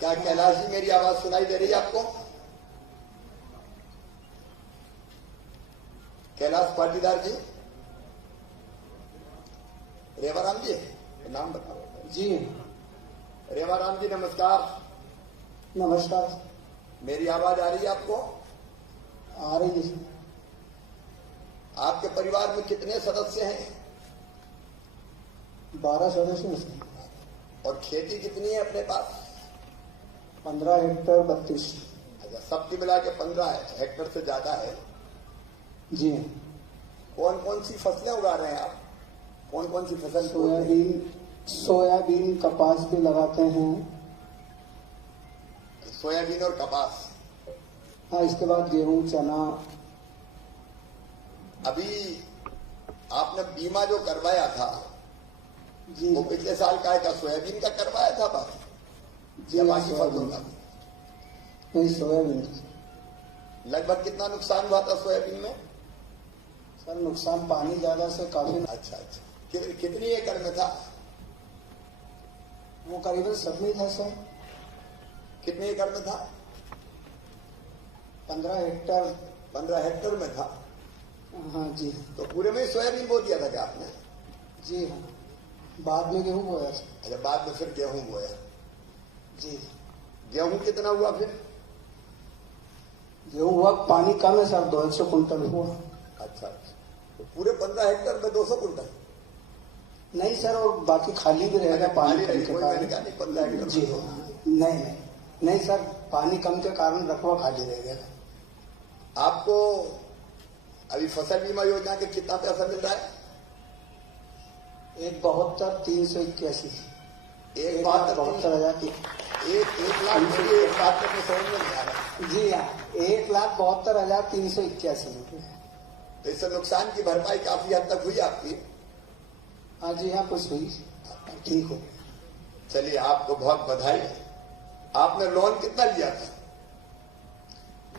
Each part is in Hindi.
क्या कैलाश जी मेरी आवाज सुनाई दे रही है आपको? कैलाश पाटीदार जी, रेवाराम जी, नाम बताओ जी। रेवाराम जी नमस्कार। नमस्कार। मेरी आवाज आ रही है आपको? आ रही है। आपके परिवार में कितने सदस्य हैं? 12 सदस्य हैं। और खेती कितनी है अपने पास? 15 हेक्टेयर 32। अच्छा, सबकी मिला के 15 हेक्टेयर से ज्यादा है। जी। कौन कौन सी फसलें उगा रहे हैं आप? कौन कौन सी फसल? सोयाबीन कपास भी लगाते हैं। सोयाबीन और कपास। हाँ, इसके बाद गेहूं चना। अभी आपने बीमा जो करवाया था जी। वो पिछले साल का सोयाबीन का करवाया था बस? जी, बाकी फसलों का? नहीं, सोयाबीन। लगभग कितना नुकसान हुआ था सोयाबीन में? सर नुकसान पानी ज्यादा से काफी। अच्छा, कितनी एकड़ में था वो? करीबन 7 था सर। कितने एकड़ में था? 15 हेक्टेयर। 15 हेक्टेयर में था। हाँ जी। तो पूरे में सोयाबीन बो दिया था क्या आपने? जी हाँ, बाद में गेहूं बोया सर। अच्छा, बाद में फिर गेहूं बोया। जी। गेहूं कितना हुआ फिर? गेहूं हुआ पानी कम है सर, 200 कुंटल हुआ। अच्छा, तो पूरे 15 हेक्टेयर में 200 कुंटल? नहीं सर, और बाकी खाली भी रहेगा पानी कम के कारण। 15 हेक्टेयर। जी नहीं सर, पानी कम के कारण रकबा खाली रहेगा। आपको अभी फसल बीमा योजना के कितना पैसा मिल रहा है? 1,72,381। 1,72,000 की। 1,72,000 में समझ में नहीं आ रहा। जी हाँ, 1,72,381 रुपये। तो इससे नुकसान की भरपाई काफी हद तक हुई आपकी? हाँ जी हाँ, कुछ हुई, ठीक हो। चलिए, आपको बहुत बधाई। आपने लोन कितना लिया था?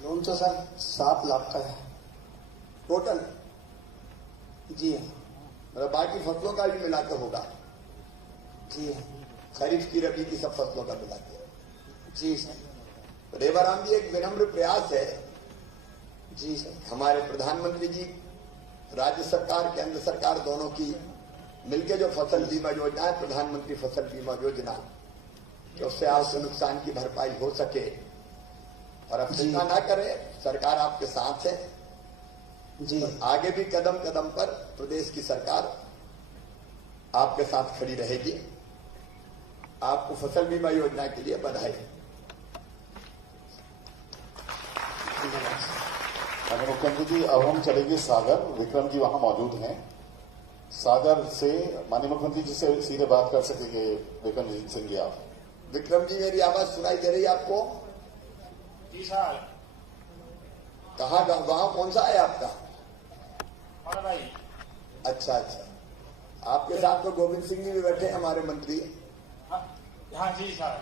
लोन तो सर 7 लाख का है टोटल? जी हाँ। मतलब बाकी फसलों का भी मिलाकर होगा? जी हाँ। खरीफ की रबी की सब फसलों का मिलाकर? जी सर। रेवाराम जी, एक विनम्र प्रयास है। जी सर। हमारे प्रधानमंत्री जी, राज्य सरकार, केंद्र सरकार दोनों की मिलकर जो फसल बीमा योजना है, प्रधानमंत्री फसल बीमा योजना, कि उससे आपके नुकसान की भरपाई हो सके। और अब चिंता ना करें, सरकार आपके साथ है। जी। आगे भी कदम कदम पर प्रदेश की सरकार आपके साथ खड़ी रहेगी। आपको फसल बीमा योजना के लिए बधाई। माननीय मुख्यमंत्री जी, अब हम चलेंगे सागर। विक्रम जी वहां मौजूद हैं। सागर से माननीय मुख्यमंत्री जी से सीधे बात कर सकेंगे विक्रमजीत सिंह जी। आप विक्रम जी, मेरी आवाज सुनाई दे रही है आपको? जी सर। कहाँ गांव कौन सा है आपका? भाई। अच्छा, आपके साथ तो गोविंद सिंह जी भी बैठे हैं, हमारे मंत्री। हाँ जी सर।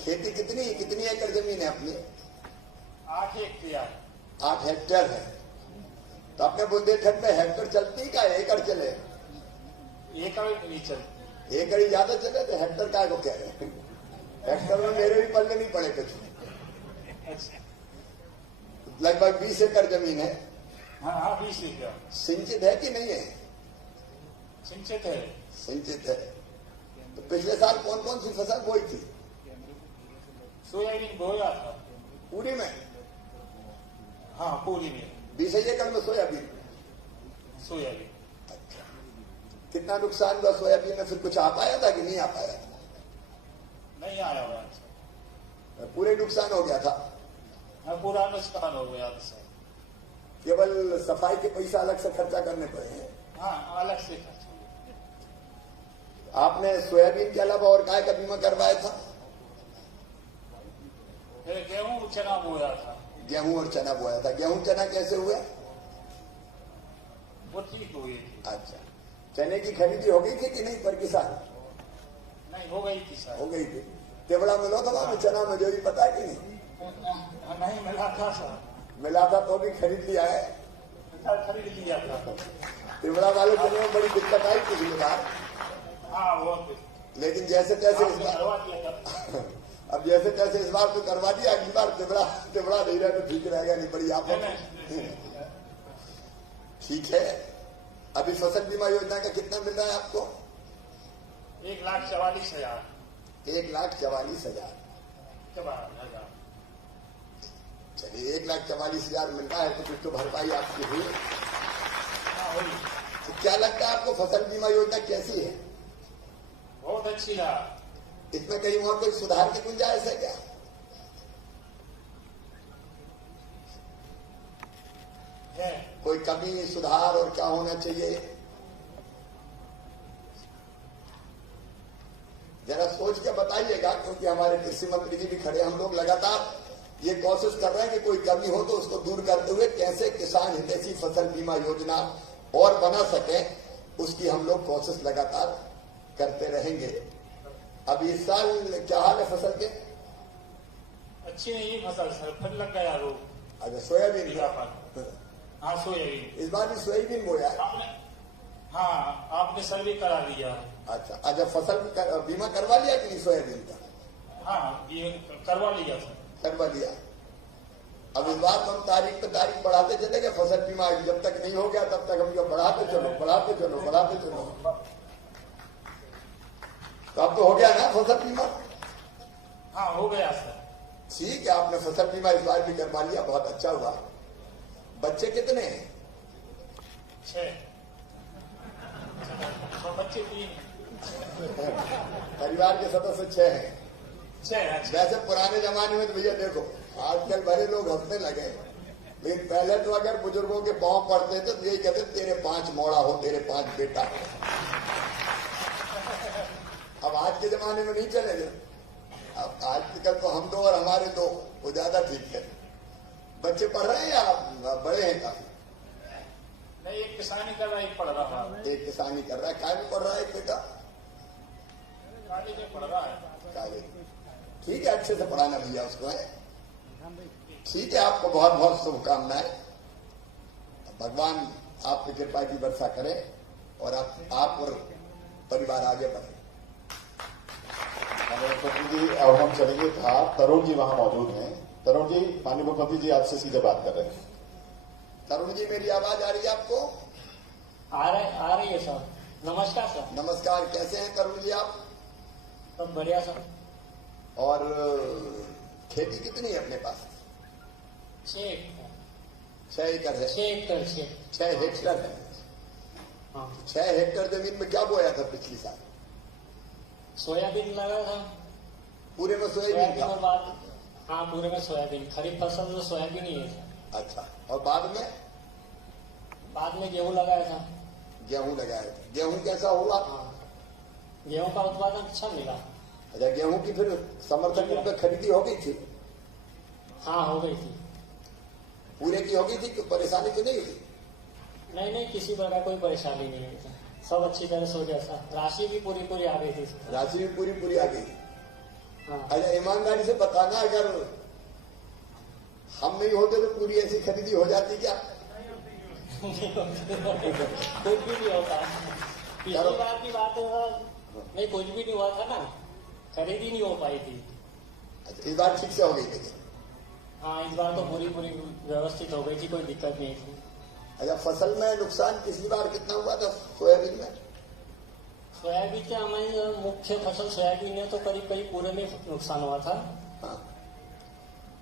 खेती कितनी एकड़ जमीन है अपनी? 8 हेक्टेयर। 8 हेक्टेयर है। तो अपने बुंदेलखंड में हेक्टेयर चलती का एकड़ चले? एकड़ नहीं चलती। एकड़ ही ज्यादा चले तो हेक्टेयर काय को कह रहे हैं? हेक्टेयर में मेरे भी पल्ले नहीं पड़े कुछ। अच्छा। लगभग 20 एकड़ जमीन है। हाँ 20 एकड़। सिंचित है कि नहीं है? सिंचित है। सिंचित है। तो पिछले साल कौन कौन सी फसल बोई थी? सोयाबीन बोया था पूरी में? हाँ, पूरी में 20 एकड़ में सोयाबीन। अच्छा, कितना नुकसान हुआ सोयाबीन में? फिर कुछ आ पाया था कि नहीं आ पाया था? नहीं आया हुआ। पूरे नुकसान हो गया था? हाँ, पूरा नुकसान हो गया था सर। केवल सफाई के पैसा अलग से खर्चा करने पड़े हैं? हाँ, अलग से खर्च। आपने सोयाबीन के अलावा और काय का बीमा करवाया था? फिर गेहूं चना बोया था। गेहूं और चना बोया था। गेहूं चना कैसे हुए? वो ठीक हुई थी। अच्छा, चने की खरीदी हो गई थी कि नहीं पर किसान? नहीं, हो गई थी सर। हो गई थी। तेवड़ा मिला था वहां चना में, जो भी पता है कि नहीं? नहीं मिला था सर। मिला था तो भी खरीद लिया है? खरीद लिया था। तेवड़ा वाले चने में बड़ी दिक्कत आई पिछली बार। हाँ, वो लेकिन जैसे तैसे इस बार अब जैसे तैसे इस बार तो करवा दिया, अगली बार तिबड़ा तिबड़ा नहीं रहा तो ठीक रहेगा, नहीं बड़ी आप ठीक है। अभी फसल बीमा योजना का कितना मिल रहा है आपको? 1,44,000। 1,44,000। चलिए 1,44,000 मिल रहा है तो कुछ तो भरपाई आपकी हुई। तो क्या लगता है आपको फसल बीमा योजना कैसी है? बहुत अच्छी है। इसमें कहीं और कोई सुधार की गुंजाइश है क्या? है। कोई कमी सुधार और क्या होना चाहिए? जरा सोच के बताइएगा, क्योंकि हमारे कृषि मंत्री जी भी खड़े, हम लोग लगातार ये कोशिश कर रहे हैं कि कोई कमी हो तो उसको दूर करते हुए कैसे किसान हितैषी फसल बीमा योजना और बना सके, उसकी हम लोग कोशिश लगातार करते रहेंगे। अब इस साल क्या हाल है फसल के? अच्छी नहीं है फसल सर, फिर लग गया रोग। अच्छा सोयाबीन बीमा पर। हाँ सोयाबीन। इस बार भी सोयाबीन बोया है? हाँ आपने सर्वे करा दिया। अच्छा फसल बीमा करवा लिया कि नहीं सोयाबीन का? हाँ ये करवा लिया सर। करवा लिया। अब इस बार तो हम तारीख पे तारीख बढ़ाते चले गए फसल बीमा, जब तक नहीं हो गया तब तक हम बढ़ाते चलो बढ़ाते चलो बढ़ाते चलो। तो अब तो हो गया ना फसल बीमा? हाँ हो गया सर। ठीक है, आपने फसल बीमा इस बार भी करवा लिया, बहुत अच्छा हुआ। बच्चे कितने हैं? 6 बच्चे 3। परिवार के सदस्य 6 हैं। 6। वैसे पुराने जमाने में तो भैया देखो, आजकल बड़े लोग हंसने लगे, लेकिन पहले तो अगर बुजुर्गों के पांव पड़ते थे तो यही कहते तेरे 5 मोड़ा हो, तेरे 5 बेटा हो। अब आज के जमाने में नहीं चलेंगे। अब आजकल तो हम 2 और हमारे 2, वो ज्यादा ठीक है। बच्चे पढ़ रहे हैं या बड़े हैं काफी? नहीं एक किसानी कर रहा है, एक पढ़ रहा है। एक किसानी कर रहा है। काय में पढ़ रहा है एक बेटा? कॉलेज में पढ़ रहा है। कॉलेज। ठीक है, अच्छे से पढ़ाना भैया उसको है। ठीक है, आपको बहुत बहुत शुभकामनाएं। भगवान आपकी कृपा की वर्षा करे और आप और परिवार आगे बढ़े। माननीय मुख्यमंत्री जी अब हम चलेंगे था, तरुण जी वहां मौजूद हैं। तरुण जी, माननीय मुख्यमंत्री जी आपसे सीधे बात कर रहे हैं। तरुण जी मेरी आवाज आ रही है आपको? आ रही है सर। नमस्कार सर। नमस्कार, कैसे हैं तरुण जी आप? सब बढ़िया सर। और खेती कितनी है अपने पास? 6 एकड़। 6 एकड़ है। 6 एकड़ 6 हेक्टर है। हाँ 6 हेक्टर जमीन में क्या बोया था पिछली साल? सोयाबीन लगा था। पूरे में सोयाबीन सोयाबीन था? और बाद हाँ पूरे में सोयाबीन, खरीफ फसल में सोयाबीन ही है सर। अच्छा, और बाद में गेहूं लगाया था। गेहूं लगाया था। गेहूं कैसा हुआ? हाँ गेहूं का उत्पादन अच्छा मिला। अच्छा, गेहूं की फिर समर्थन मूल्य पे खरीदी हो गई थी? हाँ हो गई थी। पूरे की हो गई थी कि परेशानी तो नहीं हुई? नहीं किसी प्रकार कोई परेशानी नहीं हुई सर, सब अच्छी तरह से हो गया सर। राशि भी पूरी आ गई थी सर। राशि भी पूरी आ गई। हाँ अच्छा, ईमानदारी से बताना, अगर हम नहीं होते तो पूरी ऐसी खरीदी हो जाती क्या? कुछ भी नहीं होता। पिछली बार की बात है सर, नहीं कुछ भी नहीं हुआ था ना, खरीदी नहीं हो पाई थी। अच्छा, इस बार ठीक से हो गई थी? हाँ इस बार तो पूरी व्यवस्थित हो गई थी, कोई दिक्कत नहीं थी। अच्छा, फसल में नुकसान पिछली बार कितना हुआ था सोयाबीन में? सोयाबीन के हमारी मुख्य फसल सोयाबीन है तो करीब पूरे में नुकसान हुआ था। हाँ।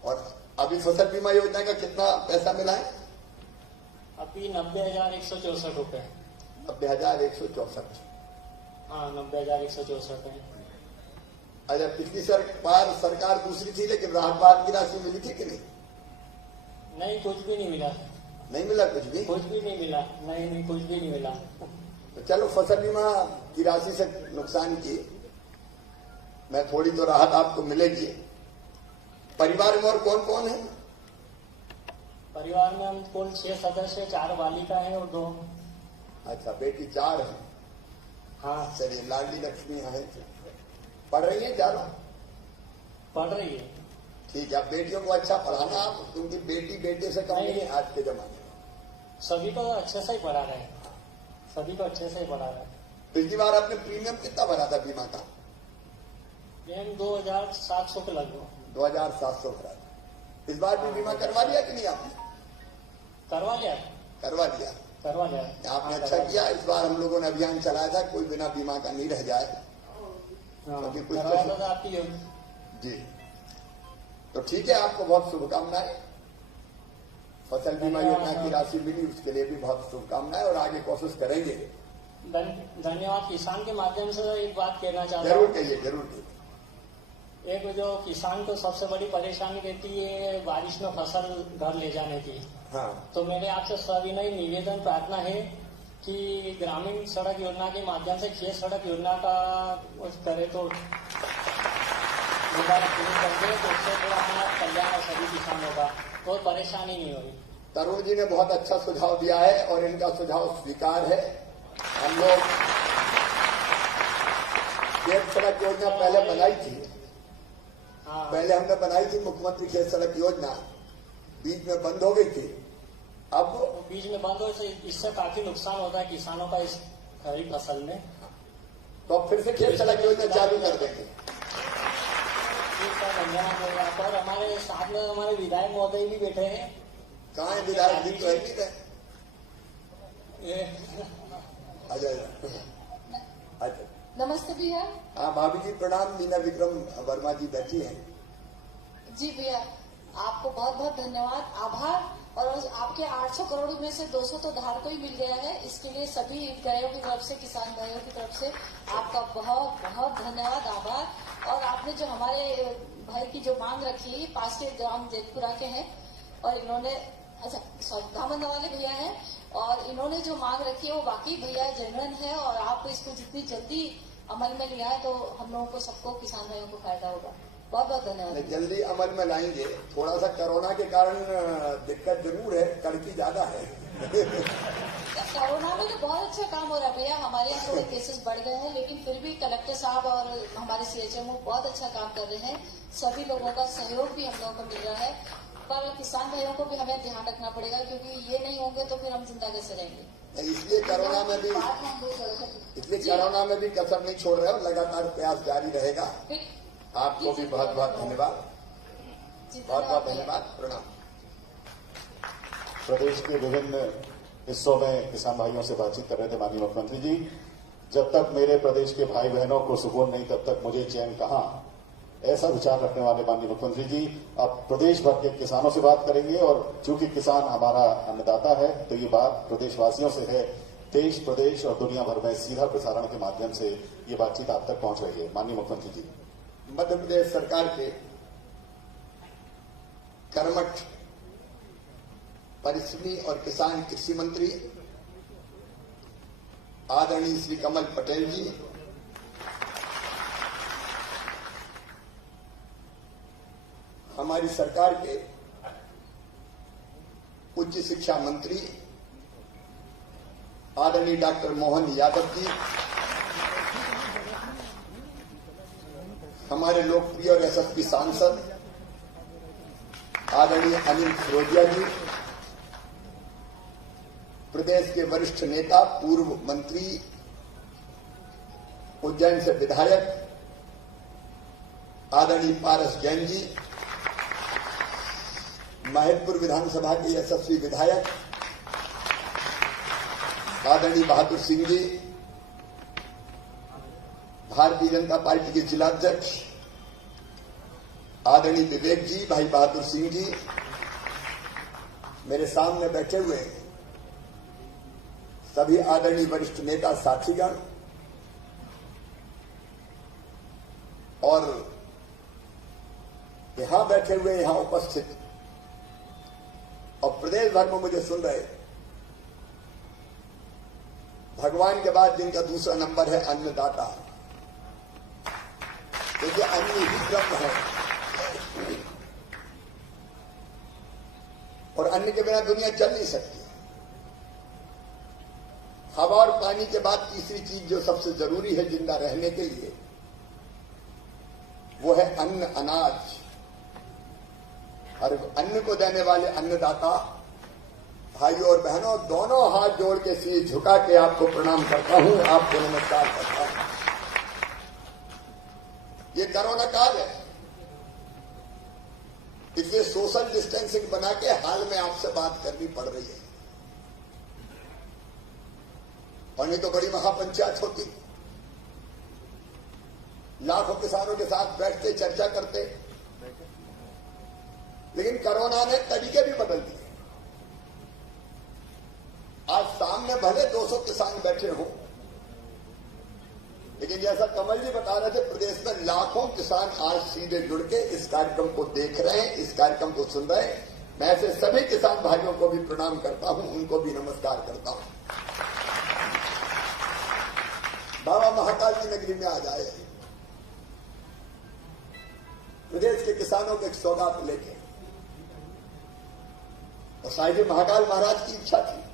और अभी फसल बीमा योजना का कितना पैसा मिला है? अभी 90,164 रुपए। 90,164। हाँ 90,164 है। अच्छा, पिछली बार सरकार दूसरी थी लेकिन राहत की राशि मिली थी कि नहीं? नहीं कुछ भी नहीं मिला। नहीं मिला कुछ भी? कुछ भी नहीं मिला। नहीं कुछ भी नहीं मिला। तो चलो, फसल बीमा की राशि से नुकसान की मैं थोड़ी तो राहत आपको मिलेगी। परिवार में और कौन कौन है? परिवार में हम कुल 6 सदस्य, 4 बालिका है और 2। अच्छा, बेटी 4 है। हाँ चलिए, लाडली लक्ष्मी है। पढ़ रही है चारों? पढ़ रही है। ठीक है, अब बेटियों को अच्छा पढ़ाना आप, क्योंकि बेटी बेटे से कम नहीं है आज के जमाने में। सभी को अच्छे से ही पढ़ा रहे हैं। सभी को अच्छे से ही पढ़ा रहे हैं। पिछली बार आपने प्रीमियम कितना भरा था बीमा का? प्रीमियम 2700 के लगभग 2700 करा दिया। इस बार भी बीमा करवा लिया कि नहीं आपने? करवा लिया। करवा लिया। आपने अच्छा किया। इस बार हम लोगों ने अभियान चलाया था कोई बिना बीमा का नहीं रह जाए, क्योंकि कुछ तो आपकी जी। तो ठीक है, आपको बहुत शुभकामनाएं। फसल बीमा योजना की राशि मिली उसके लिए भी बहुत शुभकामनाएं और आगे कोशिश करेंगे। धन्यवाद। किसान के माध्यम से एक बात कहना चाहता हूँ। जरूर कहिए, जरूर कहिए। एक जो किसान को सबसे बड़ी परेशानी रहती है बारिश में फसल घर ले जाने की। हाँ। तो मेरे आपसे सविनय निवेदन प्रार्थना है कि ग्रामीण सड़क योजना के माध्यम से खेत सड़क योजना का करे तो दोबारा शुरू कर दे, तो उससे थोड़ा हमारा कल्याण है सभी किसानों का, कोई परेशानी नहीं होगी। तरुण जी ने बहुत अच्छा सुझाव दिया है और इनका सुझाव स्वीकार है। हम लोग खेत सड़क योजना पहले बनाई थी। हाँ। पहले हमने बनाई थी मुख्यमंत्री खेत सड़क योजना, बीच में बंद हो गई थी। अब बीच में बंद हो, इससे काफी नुकसान होता है किसानों का इस खरीफ फसल में। तो अब फिर से खेत सड़क योजना चालू कर देंगे। धन्यवाद है। यहाँ पर हमारे साथ में हमारे विधायक महोदय भी बैठे हैं। कहाँ है विधायक जी? तो नहीं है। अच्छा अच्छा। नमस्ते भैया। हाँ भाभी जी प्रणाम। मीना विक्रम वर्मा जी बैठी हैं। जी भैया, आपको बहुत बहुत धन्यवाद, आभार। और आपके 800 करोड़ में से 200 तो धार को ही मिल गया है। इसके लिए सभी हितग्राहियों की तरफ से, किसान भाइयों की तरफ से आपका बहुत बहुत धन्यवाद, आभार। और आपने जो हमारे भाई की जो मांग रखी है, पास के ग्राम जेतपुरा के हैं और इन्होंने धामंदा वाले भैया हैं, और इन्होंने जो मांग रखी है वो वाकई भैया जेन्युइन है। और आप इसको जितनी जल्दी अमल में लिया है तो हम लोगों को, सबको, किसान भाइयों को फायदा होगा। बहुत बहुत धन्यवाद। जल्दी अमल में लाएंगे। थोड़ा सा कोरोना के कारण दिक्कत जरूर है, कड़की ज्यादा है। कोरोना में तो बहुत अच्छा काम हो रहा है भैया। हमारे यहाँ थोड़े केसेस बढ़ गए हैं, लेकिन फिर भी कलेक्टर साहब और हमारे CHMO बहुत अच्छा काम कर रहे हैं। सभी लोगों का सहयोग भी हम लोगों को मिल रहा है। पर किसान भाइयों को भी हमें ध्यान रखना पड़ेगा, क्योंकि ये नहीं होंगे तो फिर हम जिंदा कैसे रहेंगे। इसलिए कोरोना में भी कसर नहीं छोड़ रहे हो, लगातार प्रयास जारी रहेगा। आपको भी बहुत बहुत धन्यवाद। बहुत बहुत धन्यवाद। प्रणाम। प्रदेश के विभिन्न हिस्सों में किसान भाइयों से बातचीत कर रहे थे माननीय मुख्यमंत्री जी। जब तक मेरे प्रदेश के भाई बहनों को सुकून नहीं तब तक मुझे चैन कहां, ऐसा विचार रखने वाले माननीय मुख्यमंत्री जी अब प्रदेश भर के किसानों से बात करेंगे। और चूंकि किसान हमारा अन्नदाता है तो ये बात प्रदेशवासियों से है। देश, प्रदेश और दुनिया भर में सीधा प्रसारण के माध्यम से ये बातचीत आप तक पहुंच रही है। माननीय मुख्यमंत्री जी, मध्य प्रदेश सरकार के कर्मठ परिश्रमी और किसान कृषि मंत्री आदरणीय श्री कमल पटेल जी, हमारी सरकार के उच्च शिक्षा मंत्री आदरणीय डॉक्टर मोहन यादव जी, हमारे लोकप्रिय और यशस्वी सांसद आदरणीय अनिल फिरोजिया जी, प्रदेश के वरिष्ठ नेता पूर्व मंत्री उज्जैन से विधायक आदरणीय पारस जैन जी, महतपुर विधानसभा के यशस्वी विधायक आदरणीय बहादुर सिंह जी, भारतीय जनता पार्टी के जिलाध्यक्ष आदरणीय विवेक जी, भाई बहादुर सिंह जी, मेरे सामने बैठे हुए सभी आदरणीय वरिष्ठ नेता साथीगण और यहां बैठे हुए, यहां उपस्थित और प्रदेश भर में मुझे सुन रहे, भगवान के बाद जिनका दूसरा नंबर है अन्नदाता, क्योंकि अन्न ही ब्रह्म है और अन्न के बिना दुनिया चल नहीं सकती। हवा और पानी के बाद तीसरी चीज जो सबसे जरूरी है जिंदा रहने के लिए, वो है अन्न, अनाज। और अन्न को देने वाले अन्नदाता भाइयों और बहनों, दोनों हाथ जोड़ के सिर झुका के आपको प्रणाम करता हूं, आपको नमस्कार करता हूं। ये कोरोना काल है, इसलिए सोशल डिस्टेंसिंग बना के हाल में आपसे बात करनी पड़ रही है, और नहीं तो बड़ी महापंचायत होती, लाखों किसानों के साथ बैठते चर्चा करते। लेकिन कोरोना ने तरीके भी बदल दिए। आज सामने भले 200 किसान बैठे हों, लेकिन जैसा कमल जी बता रहे थे, प्रदेश में लाखों किसान आज सीधे जुड़ के इस कार्यक्रम को देख रहे हैं, इस कार्यक्रम को सुन रहे हैं। मैं ऐसे सभी किसान भाइयों को भी प्रणाम करता हूं, उनको भी नमस्कार करता हूं। बाबा महाकाल की नगरी में आ जाए, प्रदेश के किसानों को एक सौगात लेके, और साहिब जी महाकाल महाराज की इच्छा थी,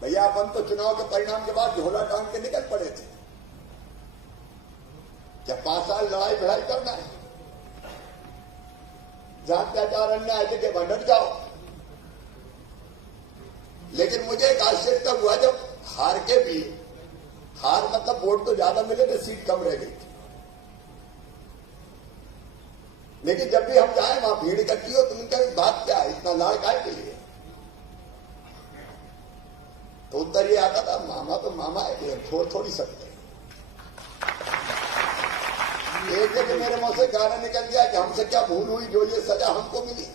भैया अपन तो चुनाव के परिणाम के बाद झोला टांग के निकल पड़े थे, क्या 5 साल लड़ाई भिड़ाई करना है, जहां अत्याचार अन्याय के भटक जाओ। लेकिन मुझे एक आश्चर्य तब हुआ जब हार के भी, हार मतलब वोट तो ज्यादा मिले थे, सीट कम रह गई थी, लेकिन जब भी हम जाए वहां भीड़ इकट्ठी हो, तो उनका बात क्या है, इतना लाड़ काय के लिए? तो उत्तर ये आता था, मामा तो मामा है, छोड़ थोड़ी सकते। एक जगह मेरे मुंह से गाना निकल गया कि हमसे क्या भूल हुई जो ये सजा हमको मिली।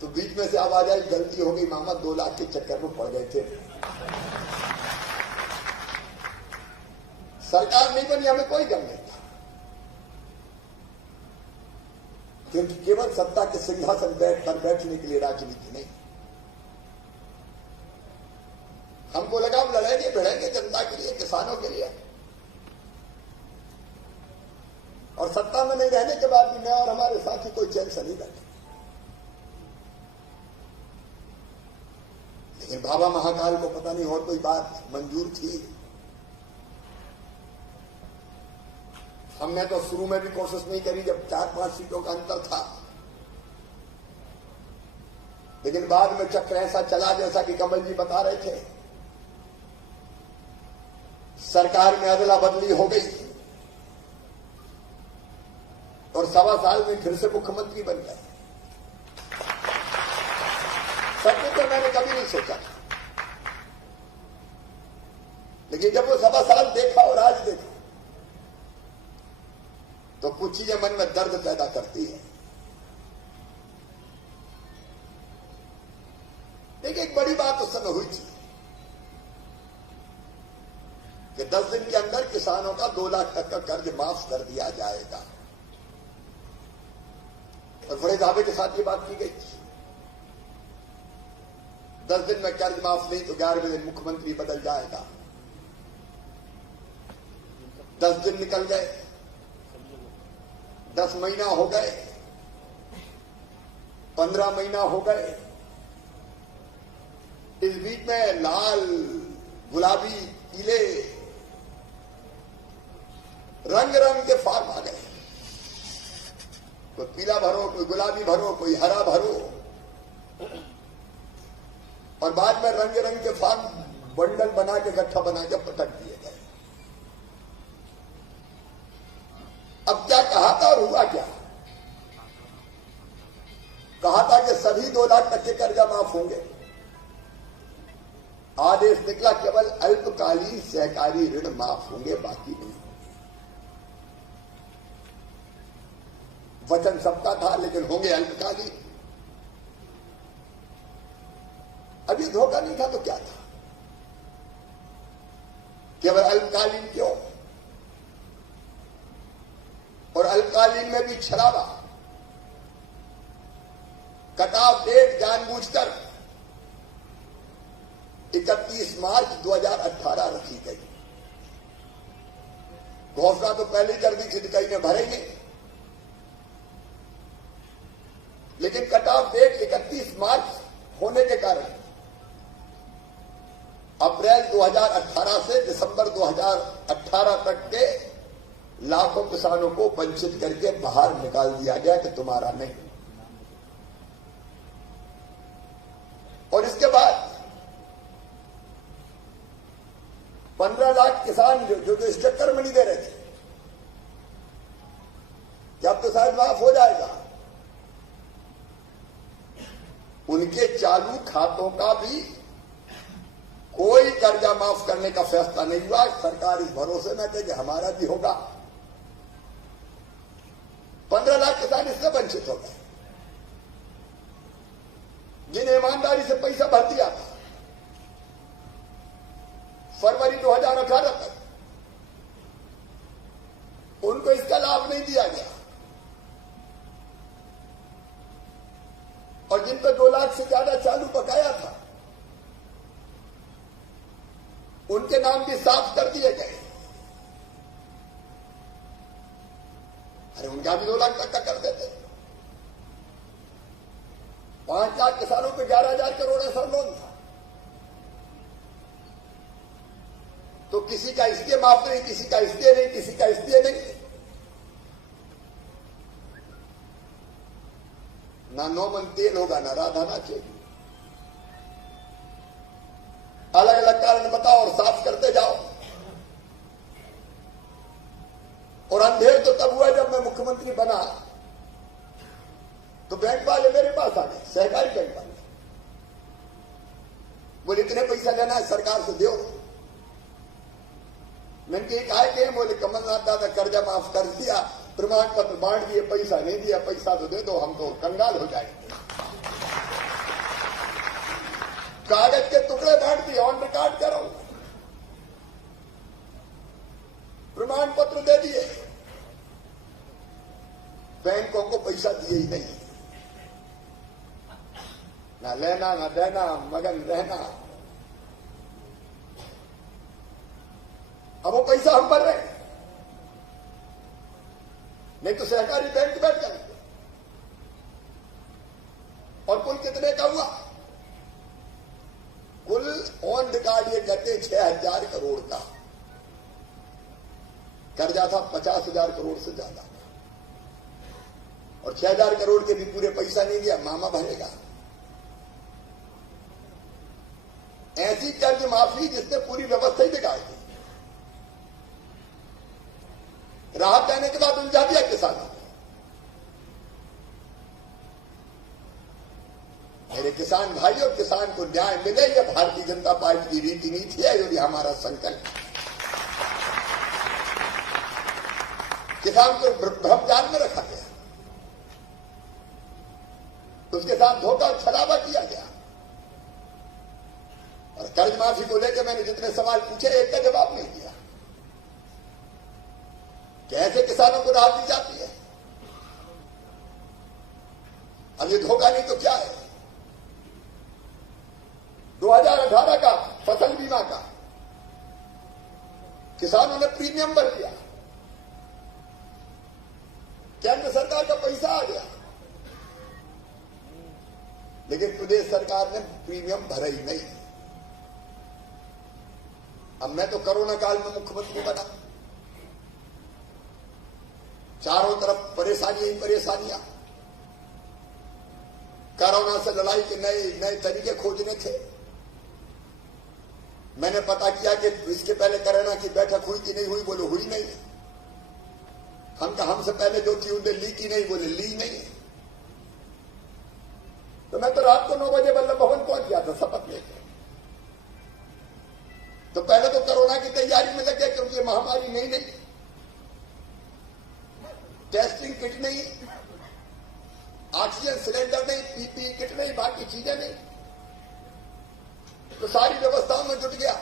तो बीच में से आवाज आई, गलती हो गई मामा, 2 लाख के चक्कर में पड़ गए थे। सरकार नहीं बनी, हमें कोई गम नहीं था, क्योंकि केवल सत्ता के सिंहासन पर बैठने के लिए राजनीति नहीं। हमको लगा हम लड़ेंगे भिड़ेंगे जनता के लिए, किसानों के लिए, और सत्ता में नहीं रहने के बाद भी मैं और हमारे साथी कोई चैन से नहीं बैठे। लेकिन बाबा महाकाल को पता नहीं और कोई बात मंजूर थी। हमने तो शुरू में भी कोशिश नहीं करी जब 4-5 सीटों का अंतर था, लेकिन बाद में चक्र ऐसा चला जैसा कि कमल जी बता रहे थे, सरकार में अदला बदली हो गई और 1.25 साल में फिर से मुख्यमंत्री बन गए। सत्य तो मैंने कभी नहीं सोचा, लेकिन जब वो 1.25 साल देखा और आज देखा, तो कुछ चीजें मन में दर्द पैदा करती है। लेकिन एक बड़ी बात उस समय हुई थी कि 10 दिन के अंदर किसानों का 2 लाख तक का कर्ज माफ कर दिया जाएगा, और बड़े दावे के साथ ये बात की गई थी। 10 दिन में कर्ज माफ नहीं तो 11वें दिन मुख्यमंत्री बदल जाएगा। 10 दिन निकल गए, 10 महीना हो गए, 15 महीना हो गए। इस बीच में लाल, गुलाबी, पीले रंग रंग के फॉर्म आ गए। कोई पीला भरो, कोई गुलाबी भरो, कोई हरा भरो, और बाद में रंग रंग के फॉर्म बंडल बना के, गट्ठा बना के पटक दिए गए। अब क्या कहा था और हुआ क्या? कहा था कि सभी 2 लाख तक के कर्जा माफ होंगे। आदेश निकला केवल अल्पकालीन सहकारी ऋण माफ होंगे, बाकी नहीं। वचन सबका था, लेकिन होंगे अल्पकालीन। अभी धोखा नहीं था तो क्या था? केवल अल्पकालीन क्यों? और अल्पकालीन में भी छलावा, कटाव डेट जानबूझकर 31 मार्च 2018 रखी गई। घोषणा तो पहले कर दी थी, कहीं में भरेंगे, लेकिन कट ऑफ डेट 31 मार्च होने के कारण अप्रैल 2018 से दिसंबर 2018 तक के लाखों किसानों को वंचित करके बाहर निकाल दिया गया कि तुम्हारा नहीं। और इसके बाद 15 लाख किसान जो इस चक्कर में नहीं दे रहे थे कि अब तो शायद माफ हो जाएगा, उनके चालू खातों का भी कोई कर्जा माफ करने का फैसला नहीं हुआ। सरकार इस भरोसे में थे कि हमारा भी होगा। 15 लाख किसान इससे वंचित हो गए जिन्हें ईमानदारी से पैसा भर दिया था फरवरी 2018 तक, उनको इसका लाभ नहीं दिया गया। और जिन पर 2 लाख से ज्यादा चालू बकाया था उनके नाम भी साफ कर दिए गए। अरे उनका भी 2 लाख तक का कर देते। 5 लाख किसानों पे 11,000 करोड़ ऐसा लोन था, तो किसी का इसलिए माफ नहीं, किसी का इसलिए नहीं, किसी का इसलिए नहीं। ना 9 मन तेल होगा, ना राधा नाचेगी। अलग अलग कारण बताओ और साफ करते जाओ। और अंधेर तो तब हुआ जब मैं मुख्यमंत्री बना तो बैंक वाले मेरे पास आ गए, सहकारी बैंक वाले, बोले इतने पैसा लेना है सरकार से दो। मैंने कहा कि बोले कमलनाथ दादा कर्जा माफ कर दिया, प्रमाण पत्र बांट दिए, पैसा नहीं दिया, पैसा तो दे दो, हम तो कंगाल हो जाएंगे। कागज के टुकड़े बांट दिए, ऑन रिकॉर्ड करो, प्रमाण पत्र दे दिए, बैंकों को पैसा दिए ही नहीं, ना लेना ना देना, मगन रहना। अब वो पैसा हम भर रहे हैं, नहीं तो सहकारी बैंक बैठ जाएंगे। और कुल कितने का हुआ? कुल ऑन रिकॉर्ड ये कहते 6,000 करोड़ का कर्जा था, 50,000 करोड़ से ज्यादा। और 6,000 करोड़ के भी पूरे पैसा नहीं दिया, मामा भरेगा। ऐसी कर्ज माफी जिसने पूरी व्यवस्था ही बिगाड़ दी। राहत देने के बाद उलझा दिया किसानों को। मेरे किसान भाइयों, किसान को न्याय मिले, यह भारतीय जनता पार्टी की रीति नीति है, ये हमारा संकल्प है। किसान को भ्रम जाल में रखा गया, उसके साथ धोखा और छलावा किया गया। और कर्ज माफी को लेकर मैंने जितने सवाल पूछे, एक का जवाब नहीं दिया। कैसे किसानों को राहत दी जाती है? अब ये धोखा नहीं तो क्या है? 2018 का फसल बीमा का किसानों ने प्रीमियम भर दिया, केंद्र सरकार का पैसा आ गया, लेकिन प्रदेश सरकार ने प्रीमियम भरा ही नहीं। अब मैं तो कोरोना काल में मुख्यमंत्री बना, चारों तरफ परेशानियां ही परेशानियां। कोरोना से लड़ाई के नए नए तरीके खोजने थे। मैंने पता किया कि इसके पहले कोरोना की बैठक हुई कि नहीं हुई, बोले हुई नहीं। हमसे पहले जो थी उन्हें ली की नहीं, बोले ली नहीं। तो मैं तो रात को 9 बजे वल्लभ भवन पहुंच गया था शपथ लेकर। तो पहले तो कोरोना की तैयारी में लगे क्योंकि महामारी नहीं, टेस्टिंग किट नहीं, ऑक्सीजन सिलेंडर नहीं, पीपीई किट नहीं, बाकी चीजें नहीं। तो सारी व्यवस्थाओं में जुट गया,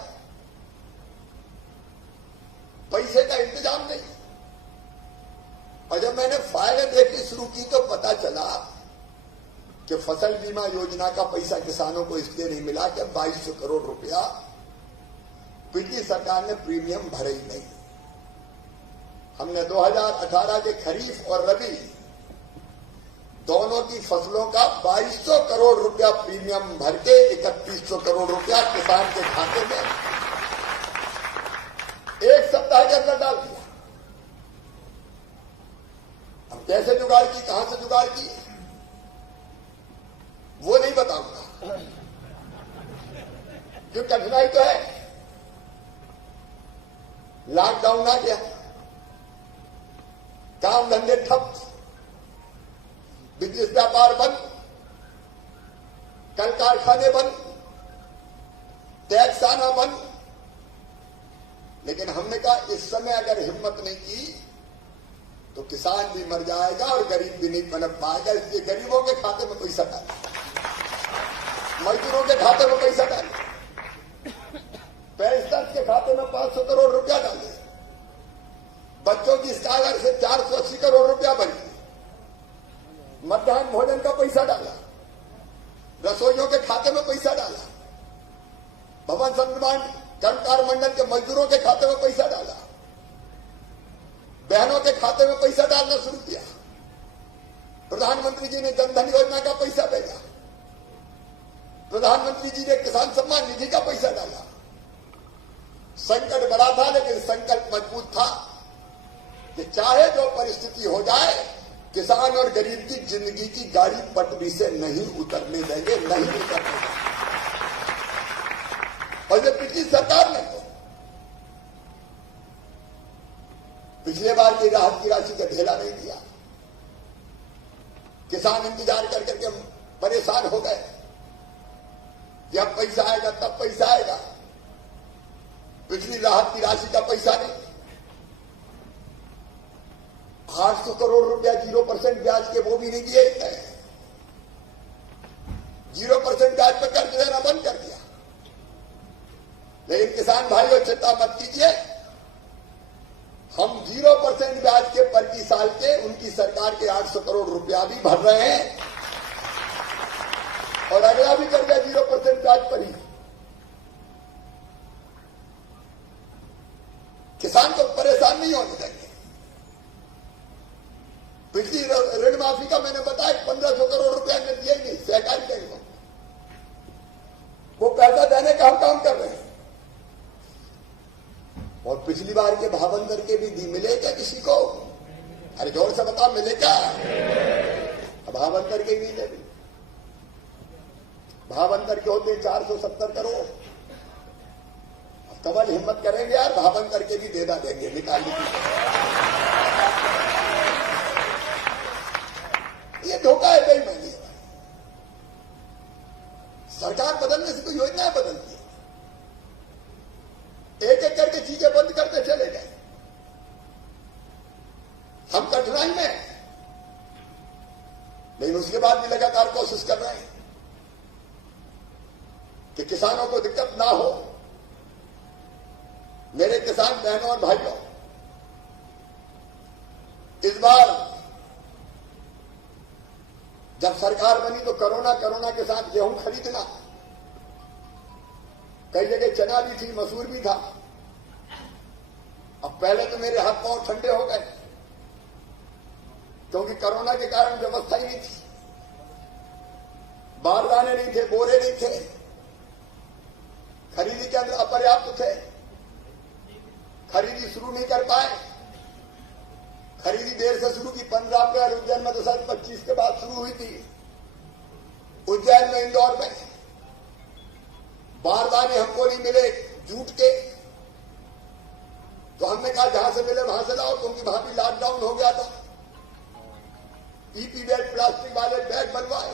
पैसे का इंतजाम नहीं। और जब मैंने फाइलें देखनी शुरू की तो पता चला कि फसल बीमा योजना का पैसा किसानों को इसलिए नहीं मिला कि 2200 करोड़ रुपया पिछली सरकार ने प्रीमियम भरे ही नहीं। हमने 2018 के खरीफ और रबी दोनों की फसलों का 2200 करोड़ रुपया प्रीमियम भर के 3100 करोड़ रुपया किसान के खाते में एक सप्ताह के अंदर डाल दिया। हम कैसे जुगाड़ की, कहां से जुगाड़ की, वो नहीं बताऊंगा, क्योंकि कठिनाई तो है। लॉकडाउन आ गया, काम धंधे ठप, बिजनेस व्यापार बंद, कल कारखाने बंद, टैक्स आना बंद। लेकिन हमने कहा इस समय अगर हिम्मत नहीं की तो किसान भी मर जाएगा और गरीब भी नहीं पनप पाएगा। इसलिए गरीबों के खाते में पैसा डाले, मजदूरों के खाते में पैसा डाले, पेंशनर्स के खाते में 500 करोड़ रुपया डाले, बच्चों की स्कॉलरशिप 480 करोड़ रुपया बनी, मध्याह्न भोजन का पैसा डाला, रसोइयों के खाते में पैसा डाला, भवन निर्माण कर्मकार मंडल के मजदूरों के खाते में पैसा डाला, बहनों के खाते में पैसा डालना शुरू किया। प्रधानमंत्री जी ने जनधन योजना का पैसा भेजा, प्रधानमंत्री जी ने किसान सम्मान निधि का पैसा डाला। संकट बड़ा था लेकिन संकल्प मजबूत था कि चाहे जो परिस्थिति हो जाए किसान और गरीब की जिंदगी की गाड़ी पटरी से नहीं उतरने देंगे, नहीं उतरने देंगे। और जब पिछली सरकार ने तो पिछले बार की राहत की राशि का ढेला नहीं दिया, किसान इंतजार कर करके परेशान हो गए, जब पैसा आएगा तब पैसा आएगा। पिछली राहत की राशि का पैसा नहीं, 800 करोड़ रुपया 0% ब्याज के वो भी नहीं दिए, 0% ब्याज पर कर्ज देना बंद कर दिया। लेकिन किसान भाइयों चिंता मत कीजिए, हम 0% ब्याज के प्रति साल के उनकी सरकार के 800 करोड़ रुपया भी भर रहे हैं और अगला भी कर्जा 0% ब्याज पर ही। किसान को परेशान नहीं होने देंगे। पिछली ऋण माफी का मैंने बताया 1500 करोड़ रुपया ने दिया ही नहीं सहकारी बैंकों को, वो पैसा देने का हम काम कर रहे हैं। और पिछली बार के भावंदर के भी मिले क्या किसी को? अरे जोर से बता, मिले क्या? भावंदर के भी मिले, भावंदर के होते 470 करोड़। कमल हिम्मत करेंगे यार, भावंदर के भी देना देंगे, निकालने की। ये धोखा है, बेईमानी है। सरकार बदलने से तो योजनाएं बदलती है, एक एक करके चीजें बंद करते चले गए। हम कठिनाई में, लेकिन उसके बाद भी लगातार कोशिश कर रहे हैं कि किसानों को दिक्कत ना हो। मेरे किसान बहनों और भाइयों, इस बार जब सरकार बनी तो कोरोना के साथ गेहूं खरीदना, कई जगह चना भी थी, मसूर भी था। अब पहले तो मेरे हाथ पांव ठंडे हो गए क्योंकि कोरोना के कारण व्यवस्था ही नहीं थी, बारदाने नहीं थे, बोरे नहीं थे, खरीदी के अंदर अपर्याप्त थे, खरीदी शुरू नहीं कर पाए। खरीदी देर से शुरू की, 15 अप्रैल उज्जैन में तो शायद 25 के बाद शुरू हुई थी, उज्जैन में, इंदौर में। बारदाने हमको नहीं मिले जूट के, तो हमने कहा जहां से मिले वहां से लाओ, क्योंकि वहां भी लॉकडाउन हो गया था। पीपी बैग, प्लास्टिक वाले बैग बनवाए,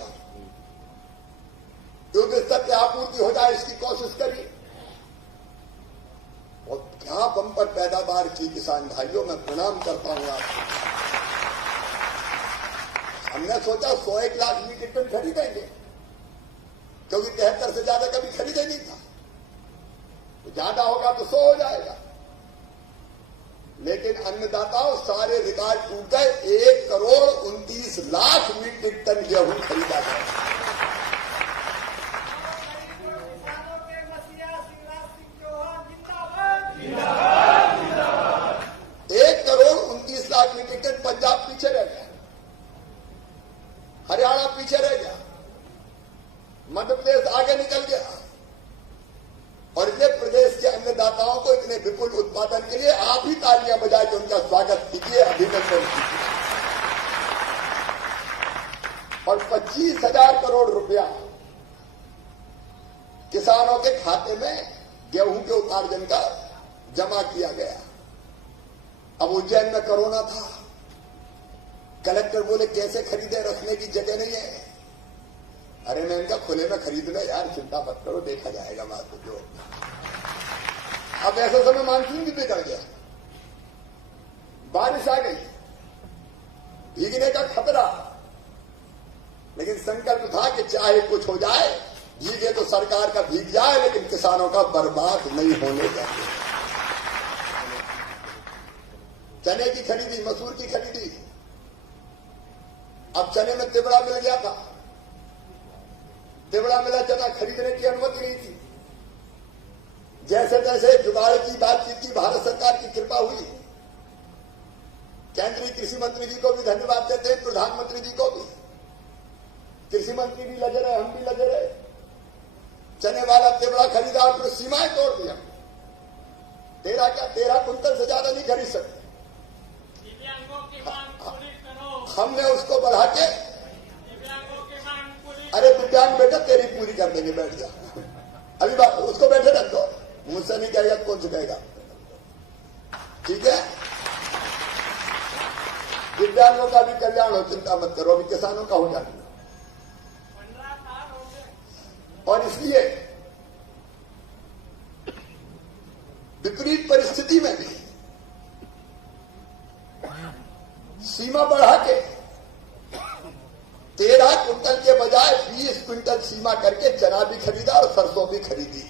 युद्ध स्तर पे आपूर्ति हो जाए इसकी कोशिश करी। और क्या बंपर पैदावार की किसान भाइयों, मैं प्रणाम करता हूं आपको। हमने सोचा 101 लाख मीट्रिक टन खरीदेंगे, क्योंकि 73 से ज्यादा कभी खरीदे नहीं था, तो ज्यादा होगा तो 100 हो जाएगा। लेकिन अन्नदाताओं सारे रिकॉर्ड टूट गए, 1,29,00,000 मीट्रिक टन गेहूं खरीदा गया। पंजाब पीछे रह गया, हरियाणा पीछे रह गया, मध्य प्रदेश आगे निकल गया। और इतने प्रदेश के अन्नदाताओं को इतने विपुल उत्पादन के लिए आप ही तालियां बजा के उनका स्वागत कीजिए, अभिनंदन कीजिए। और 25,000 करोड़ रुपया किसानों के खाते में गेहूं के उपार्जन का जमा किया गया। अब उज्जैन में कोरोना था, कलेक्टर बोले कैसे खरीदे, रखने की जगह नहीं है। अरे मैं इनका खुले में खरीद लो यार, चिंता मत करो, देखा जाएगा बात तो जो। अब ऐसे समय मानसून भी बिगड़ गया, बारिश आ गई, भीगने का खतरा, लेकिन संकल्प था कि चाहे कुछ हो जाए, भीगे तो सरकार का भीग जाए, लेकिन किसानों का बर्बाद नहीं होने देंगे। चने की खरीदी, मसूर की खरीदी, अब चने में तिबड़ा मिल गया था, तिबड़ा मिला चना खरीदने की अनुमति नहीं थी। जैसे तैसे जुगाड़ की बातचीत की, भारत सरकार की कृपा हुई। केंद्रीय कृषि मंत्री जी को भी धन्यवाद देते हैं, प्रधानमंत्री जी को भी। कृषि मंत्री भी लगे रहे, हम भी लगे रहे, चने वाला तिबड़ा खरीदा और फिर सीमाएं तोड़ दिया। 13 कुंटल से ज्यादा नहीं खरीद सकते। दिव्यांगों की मांग पूरी करो। हमने उसको बढ़ा के, दिव्यांगों की मांग पूरी। अरे दिव्यांग बेटा तेरी पूरी कर देंगे, बैठ जा, अभी उसको बैठे रख दो, मुझसे नहीं कहेगा, कौन से कहेगा, ठीक है। दिव्यांगों का भी कल्याण हो, चिंता मत करो, अभी किसानों का हो जाएगा। 15 साल हो गए। और इसलिए विपरीत परिस्थिति में भी सीमा बढ़ा के 13 कुंटल के बजाय 20 कुंटल सीमा करके चना भी खरीदा और सरसों भी खरीदी।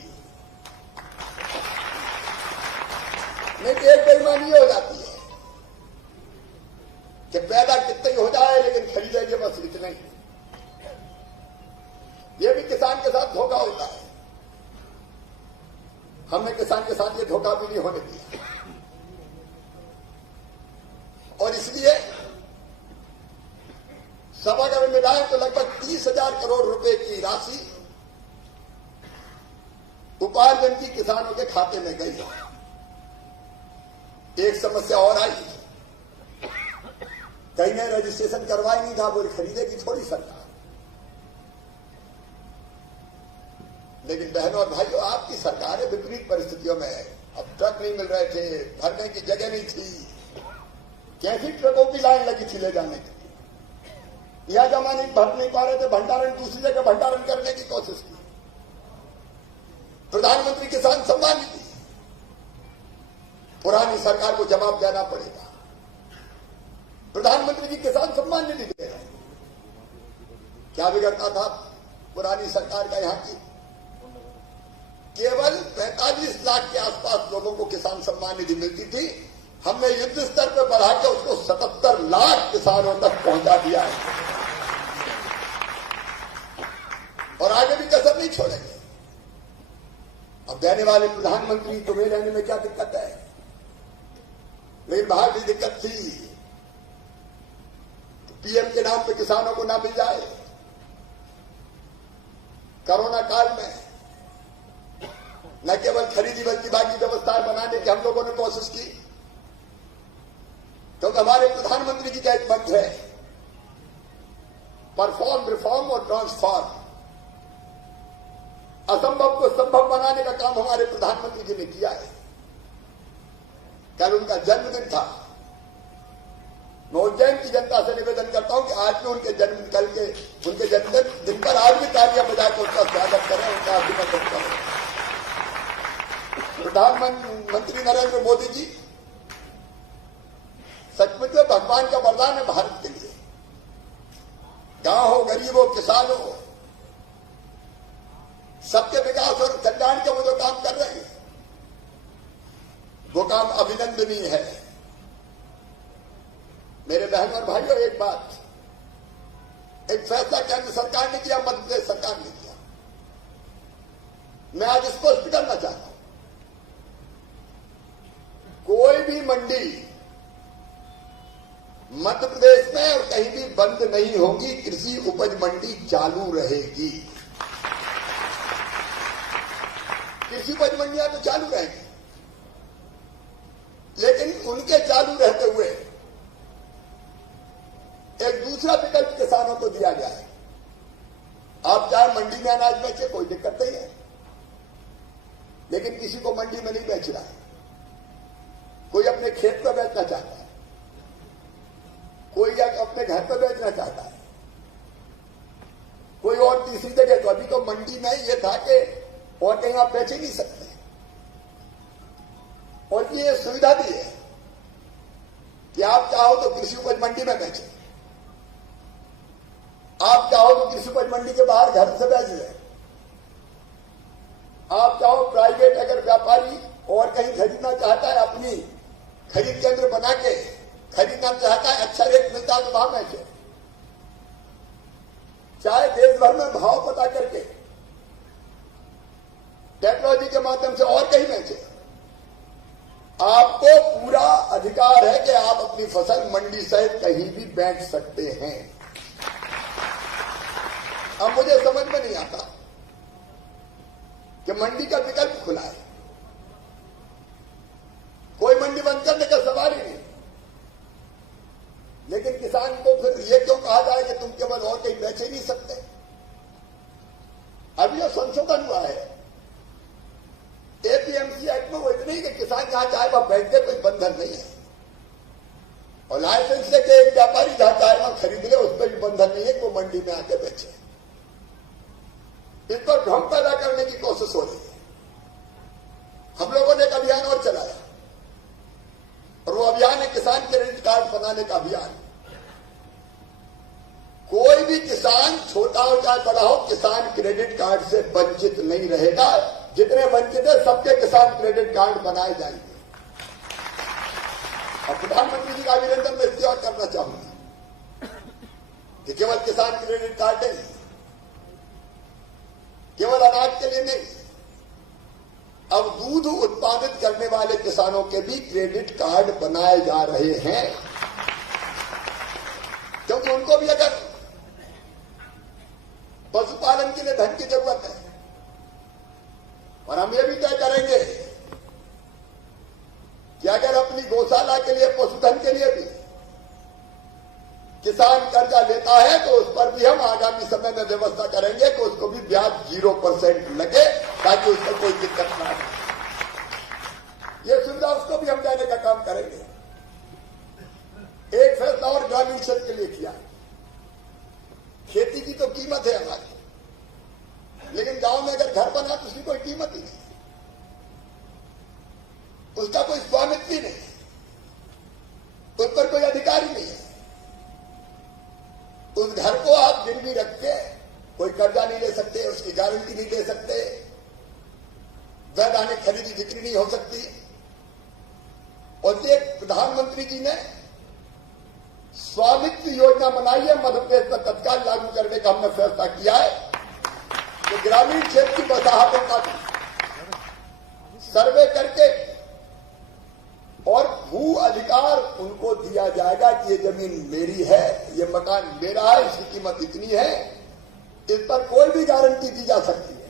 नहीं तो एक बेईमानी हो जाती है कि पैदा कितना ही हो जाए, लेकिन खरीदेंगे बस इतना ही। ये भी किसान के साथ धोखा होता है। हमने किसान के साथ ये धोखा भी नहीं होने दिया, और इसलिए सब अगर मिलाएं तो लगभग 30,000 करोड़ रुपए की राशि उपार्जन की किसानों के खाते में गई। एक समस्या और आई, कहीं ने रजिस्ट्रेशन करवाई नहीं था, बोले खरीदेगी थोड़ी सरकार। लेकिन बहनों और भाइयों, आपकी सरकार है, विपरीत परिस्थितियों में है। अब ट्रक नहीं मिल रहे थे, भरने की जगह नहीं थी, कैसी ट्रकों की लाइन लगी थी ले जाने की। यह जमा नहीं भर नहीं पा रहे थे, भंडारण दूसरी जगह भंडारण करने की कोशिश की। प्रधानमंत्री किसान सम्मान निधि, पुरानी सरकार को जवाब देना पड़ेगा। प्रधानमंत्री जी किसान सम्मान निधि दे रहे हैं, क्या बिगड़ता था पुरानी सरकार का? यहां की केवल 45 लाख के आसपास लोगों को किसान सम्मान निधि मिलती थी। हमने युद्ध स्तर पर बढ़ा के उसको 77 लाख किसानों तक पहुंचा दिया है, और आगे भी कसर नहीं छोड़ेंगे। अब देने वाले प्रधानमंत्री तुम्हें लेने में क्या दिक्कत है? लेकिन बाहर भी दिक्कत थी, तो पीएम के नाम पे किसानों को ना मिल जाए। कोरोना काल में न केवल खरीदी बल्कि बाकी व्यवस्थाएं बनाने की हम लोगों ने कोशिश की, क्योंकि हमारे प्रधानमंत्री जी का एक मंत्र है, परफॉर्म, रिफॉर्म और ट्रांसफॉर्म। असंभव को संभव बनाने का काम हमारे प्रधानमंत्री जी ने किया है। कल उनका जन्मदिन था। मैं उज्जैन की जनता से निवेदन करता हूं कि आज भी उनके उनके जन्मदिन पर आज भी तालियां बजाकर उनका स्वागत करें, उनका अभिनंदन करें। प्रधानमंत्री नरेंद्र मोदी जी सचमुच में भगवान का वरदान है भारत के लिए। गांव हो, गरीब हो, किसान हो, सबके विकास और कल्याण के वो जो काम कर रहे हैं, वो काम अभिनंदनीय है। मेरे बहनों और भाइयों, एक बात, एक फैसला केंद्र सरकार ने किया, मध्य प्रदेश सरकार ने किया। मैं आज स्पष्ट करना चाहता हूं, कोई भी मंडी मध्य प्रदेश में और कहीं भी बंद नहीं होगी। कृषि उपज मंडी चालू रहेगी। कृषि उपज मंडियां तो चालू रहेंगी, लेकिन उनके चालू रहते हुए एक दूसरा विकल्प किसानों को दिया गया है। आप चाहे मंडी में अनाज बेचे, कोई दिक्कत नहीं है, लेकिन किसी को मंडी में नहीं बेच रहा है। कोई अपने खेत पर बेचना चाहता है, कोई अपने घर पर बेचना चाहता है, कोई और तीसरी जगह। तो अभी तो मंडी में ये था कि और कहीं आप बेच ही नहीं सकते, और ये सुविधा भी है कि आप चाहो तो कृषि उपज मंडी में बेचें, आप चाहो तो कृषि उपज मंडी के बाहर घर से बेच लें, आप चाहो प्राइवेट अगर व्यापारी और कहीं खरीदना चाहता है, अपनी खरीद केंद्र बना के खरीदना चाहता है, अच्छा रेट मिलता है तो वहां बेचे, चाहे देश भर में भाव पता करके टेक्नोलॉजी के माध्यम से और कहीं बेचे। आपको पूरा अधिकार है कि आप अपनी फसल मंडी सहित कहीं भी बेच सकते हैं। अब मुझे समझ में नहीं आता कि मंडी का विकल्प खुला है, कोई मंडी बंद करने का सवाल ही नहीं, लेकिन किसान को फिर ये क्यों कहा जाए कि तुम केवल और कहीं बेच ही नहीं सकते। अभी जो संशोधन हुआ है एपीएमसी एक्ट में, वो इतने ही कि किसान जहां चाहे वहां बैठ दे, कोई बंधन नहीं है, और लाइसेंस से एक व्यापारी जहां चाहे वहां खरीद ले, उस पर भी बंधन नहीं है कि वो मंडी में आके बेचे। इस पर भ्रम पैदा करने की कोशिश हो रही है। हम लोगों ने एक अभियान और चलाया, और वो अभियान है किसान क्रेडिट कार्ड बनाने का अभियान। कोई भी किसान, छोटा हो चाहे बड़ा हो, किसान क्रेडिट कार्ड से वंचित नहीं रहेगा। जितने वंचित है सबके किसान क्रेडिट कार्ड बनाए जाएंगे। और प्रधानमंत्री जी का अभिनंदन मैं इसलिए और करना चाहूंगा कि केवल किसान क्रेडिट कार्ड नहीं, केवल अनाज के लिए नहीं, अब दूध उत्पादित करने वाले किसानों के भी क्रेडिट कार्ड बनाए जा रहे हैं, क्योंकि उनको भी अगर पशुपालन के लिए धन की जरूरत है, और हम ये भी तय करेंगे कि अगर अपनी गौशाला के लिए, पशुधन के लिए भी किसान कर्जा लेता है तो उस पर भी हम आगामी समय में व्यवस्था करेंगे कि उसको भी ब्याज 0% लगे, ताकि उसको कोई दिक्कत ना हो। ये सुविधा उसको भी हम देने का काम करेंगे। एक फैसला और ग्रामीण क्षेत्र के लिए किया, खेती की तो कीमत है हमारी, लेकिन गांव में अगर घर बना तो उसकी कोई कीमत ही नहीं, उसका कोई स्वामित्व ही नहीं, उस पर कोई अधिकार ही नहीं है। उस घर को आप गिरवी रख के कोई कर्जा नहीं ले सकते, उसकी गारंटी नहीं दे सकते, वैधानिक खरीदी बिक्री नहीं हो सकती। और एक प्रधानमंत्री जी ने स्वामित्व योजना बनाई है, मध्य प्रदेश में तत्काल लागू करने का हमने फैसला किया है कि ग्रामीण क्षेत्र की वसाहतों का सर्वे करके और भू अधिकार उनको दिया जाएगा कि ये जमीन मेरी है, ये मकान मेरा है, इसकी कीमत इतनी है, इस पर कोई भी गारंटी दी जा सकती है,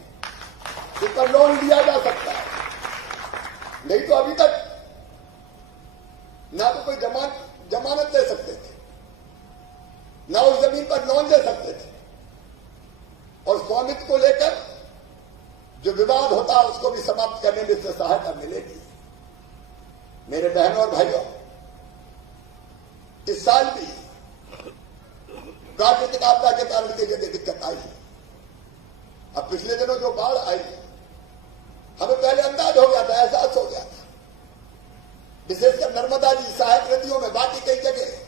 इस पर लोन लिया जा सकता है। नहीं तो अभी तक ना तो कोई जमानत दे सकते थे, ना उस जमीन पर लोन दे सकते थे, और स्वामित्व को लेकर जो विवाद होता है उसको भी समाप्त करने में इससे सहायता मिलेगी। मेरे बहनों और भाइयों, इस साल भी प्राकृतिक आपदा के कारण कई जगह दिक्कत आई। अब पिछले दिनों जो बाढ़ आई, हमें पहले अंदाज हो गया था, एहसास हो गया था, विशेषकर नर्मदा जी, सहायक नदियों में, बाकी कई जगह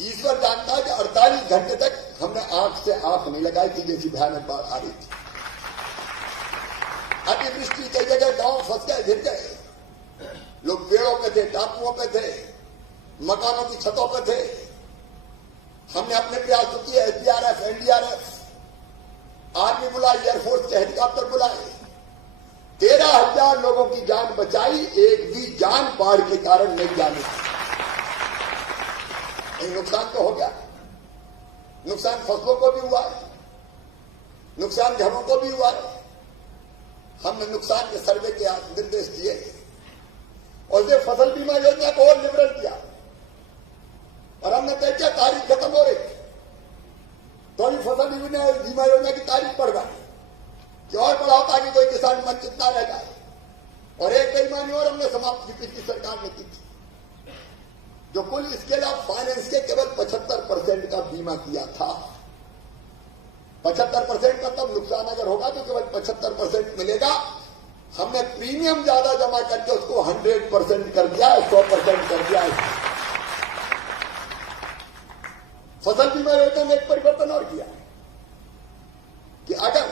ईश्वर जानता है कि 48 घंटे तक हमने आंख से आंख नहीं लगाई थी, जैसी भयानक बाढ़ आ रही थी। अतिवृष्टि, कई जगह गांव फंस गए, गिर गए, लोग पेड़ों पे थे, टापुओं पे थे, मकानों की छतों पे थे। हमने अपने प्रयास किए, एसडीआरएफ, एनडीआरएफ, आर्मी बुलाई, एयरफोर्स के हेलीकॉप्टर बुलाए, 13,000 लोगों की जान बचाई। एक भी जान बाढ़ के कारण नहीं जानी। नुकसान तो हो गया, नुकसान फसलों को भी हुआ है, नुकसान घरों को भी हुआ है। हमने नुकसान के सर्वे के निर्देश दिए, और ये फसल बीमा योजना को और लिबरल किया, और हमने तय किया तारीख खत्म हो रही तो अभी फसल बीमा योजना की तारीख बढ़ गई कि और बढ़ाओ ताकि कोई किसान वंचित ना रह जाए। और एक बेईमानी और हमने समाप्त की पिछली सरकार ने की थी, जो कुल इसके अलावा फाइनेंस के केवल 75% का बीमा किया था। 75% का तब नुकसान अगर होगा तो केवल 75% मिलेगा। हमने प्रीमियम ज्यादा जमा करके उसको 100% कर दिया है, 100% कर दिया है। फसल बीमा योजना में एक परिवर्तन और किया है कि अगर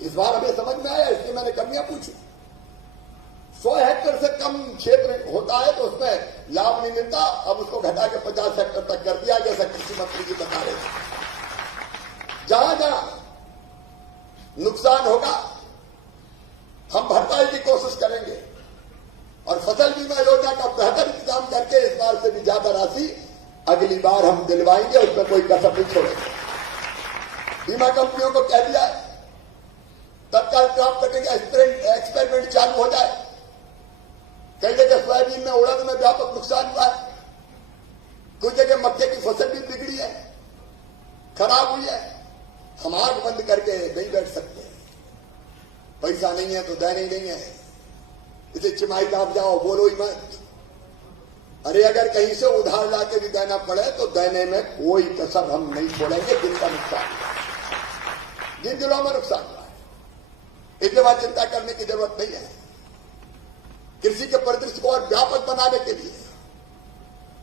इस बार हमें समझ में आया, इसलिए मैंने कमियां पूछी। 100 हेक्टेयर से कम क्षेत्र होता है तो उसमें लाभ नहीं मिलता, अब उसको घटा के 50 हेक्टेयर तक कर दिया, जैसा कृषि मंत्री जी बता रहे थे। जहां जहां नुकसान होगा हम भरपाई की कोशिश करेंगे और फसल बीमा योजना का बेहतर इंतजाम करके इस बार से भी ज्यादा राशि अगली बार हम दिलवाएंगे, उसमें कोई कसर नहीं छोड़ेंगे। बीमा कंपनियों को कह दिया है तत्काल प्राप्त करेंगे, एक्सपेरिमेंट चालू हो जाए। कई जगह सोयाबीन में, उड़द में व्यापक नुकसान हुआ है, कुछ जगह मक्के की फसल भी बिगड़ी है, खराब हुई है। हम आंख बंद करके नहीं बैठ सकते। पैसा नहीं है तो देना ही नहीं है, इसे चिमाई दाब जाओ, बोलो ही मत। अरे अगर कहीं से उधार लाके भी देना पड़े तो देने में कोई कसर हम नहीं छोड़ेंगे। जिनका नुकसान हुआ, जिन जिलों में नुकसान हुआ है, इसके बाद चिंता करने की जरूरत नहीं है। कृषि के परिदृश्य को और व्यापक बनाने के लिए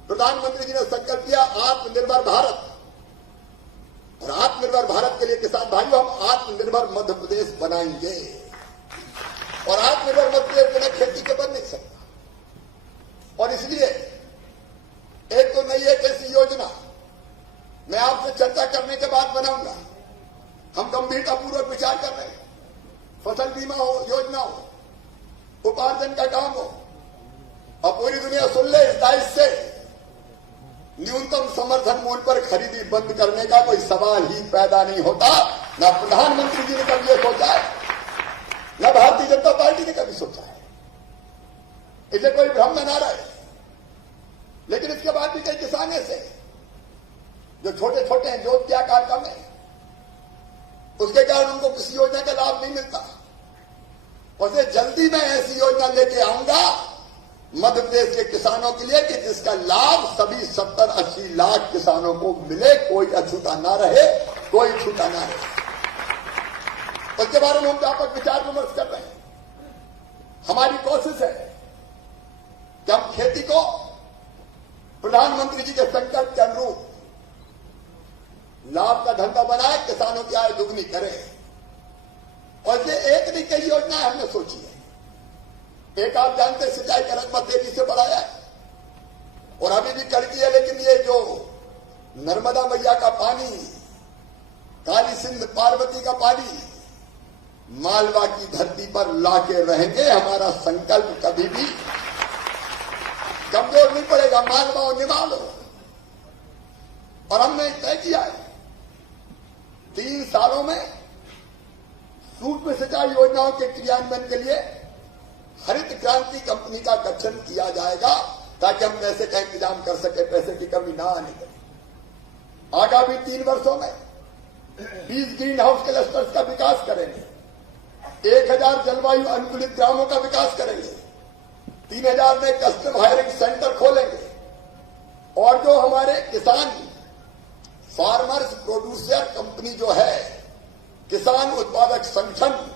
प्रधानमंत्री जी ने संकल्प किया आत्मनिर्भर भारत। और आत्मनिर्भर भारत के लिए किसान भाइयों, हम आत्मनिर्भर मध्य प्रदेश बनाएंगे। और आत्मनिर्भर मध्य प्रदेश बिना खेती के बन नहीं सकता। और इसलिए एक तो नई एक ऐसी योजना मैं आपसे चर्चा करने के बाद बनाऊंगा। हम गंभीरतापूर्वक विचार कर रहे हैं। फसल बीमा हो, योजना हो, उपार्जन का काम हो, और पूरी दुनिया सुन ले, इस दायित्व से न्यूनतम समर्थन मूल्य पर खरीदी बंद करने का कोई सवाल ही पैदा नहीं होता। न प्रधानमंत्री जी ने कभी ये सोचा है, न भारतीय जनता पार्टी ने कभी सोचा है। इसे कोई भ्रम में ना रहे। लेकिन इसके बाद भी कई किसान ऐसे जो छोटे छोटे हैं, जोत के आकार कम है, उसके कारण उनको किसी योजना का लाभ नहीं मिलता। और जल्दी मैं ऐसी योजना लेके आऊंगा मध्य प्रदेश के किसानों के लिए कि जिसका लाभ सभी 70-80 लाख किसानों को मिले, कोई अछूता ना रहे, कोई छूटा ना रहे। उसके बारे में हम व्यापक विचार विमर्श कर रहे हैं। हमारी कोशिश है कि हम खेती को प्रधानमंत्री जी के संकल्प के अनुरूप लाभ का धंधा बनाए, किसानों की आय दुगनी करें। और ये एक नहीं कई योजनाएं हमने सोची है। एक आप जानते सिंचाई का रकबा तेजी से बढ़ाया है और अभी भी करती है, लेकिन ये जो नर्मदा मैया का पानी, काली सिंध पार्वती का पानी मालवा की धरती पर लाके रहेंगे। हमारा संकल्प कभी भी कमजोर नहीं पड़ेगा। मालवा और निमाल हो। और हमने तय किया है 3 सालों में सूक्ष्म सिंचाई योजनाओं के क्रियान्वयन के लिए हरित क्रांति कंपनी का गठन किया जाएगा, ताकि हम पैसे का इंतजाम कर सके, पैसे की कमी ना आने दें। आगामी 3 वर्षों में 20 ग्रीन हाउस क्लस्टर्स का विकास करेंगे, 1000 जलवायु अनुकूलित ग्रामों का विकास करेंगे, 3000 में कस्टम हायरिंग सेंटर खोलेंगे। और जो हमारे किसान फार्मर्स प्रोड्यूसर कंपनी जो है, किसान उत्पादक संगठन,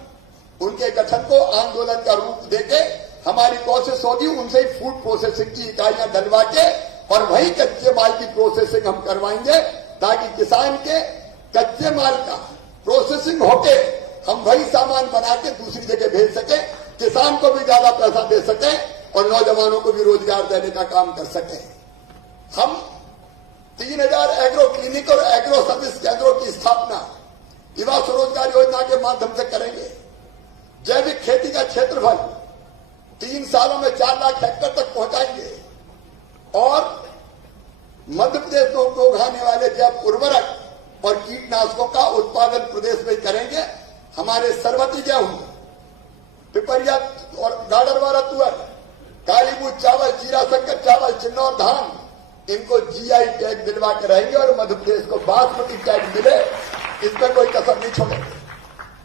उनके गठन को आंदोलन का रूप देके हमारी कोशिश होगी उनसे फूड प्रोसेसिंग की इकाइयां डलवा के और वही कच्चे माल की प्रोसेसिंग हम करवाएंगे, ताकि किसान के कच्चे माल का प्रोसेसिंग होके हम वही सामान बना के दूसरी जगह भेज सके, किसान को भी ज्यादा पैसा दे सके और नौजवानों को भी रोजगार देने का काम कर सके। हम 3000 एग्रो क्लिनिक और एग्रो सर्विस केंद्रों की स्थापना युवा स्वरोजगार योजना के माध्यम से करेंगे। जैविक खेती का क्षेत्रफल 3 सालों में 4 लाख हेक्टेयर तक पहुंचाएंगे और मध्य प्रदेश में उपयोग आने वाले जैव उर्वरक और कीटनाशकों का उत्पादन प्रदेश में करेंगे। हमारे सरबती गेहूं, पिपरिया और गाडरवारा तुअर, कालीबूट चावल, जीरा शंकर चावल, चिन्नौर धान, इनको जीआई टैग दिलवा के रहेंगे और मध्य प्रदेश को बासमती टैग मिले, इसमें कोई कसर नहीं छोड़ेंगे।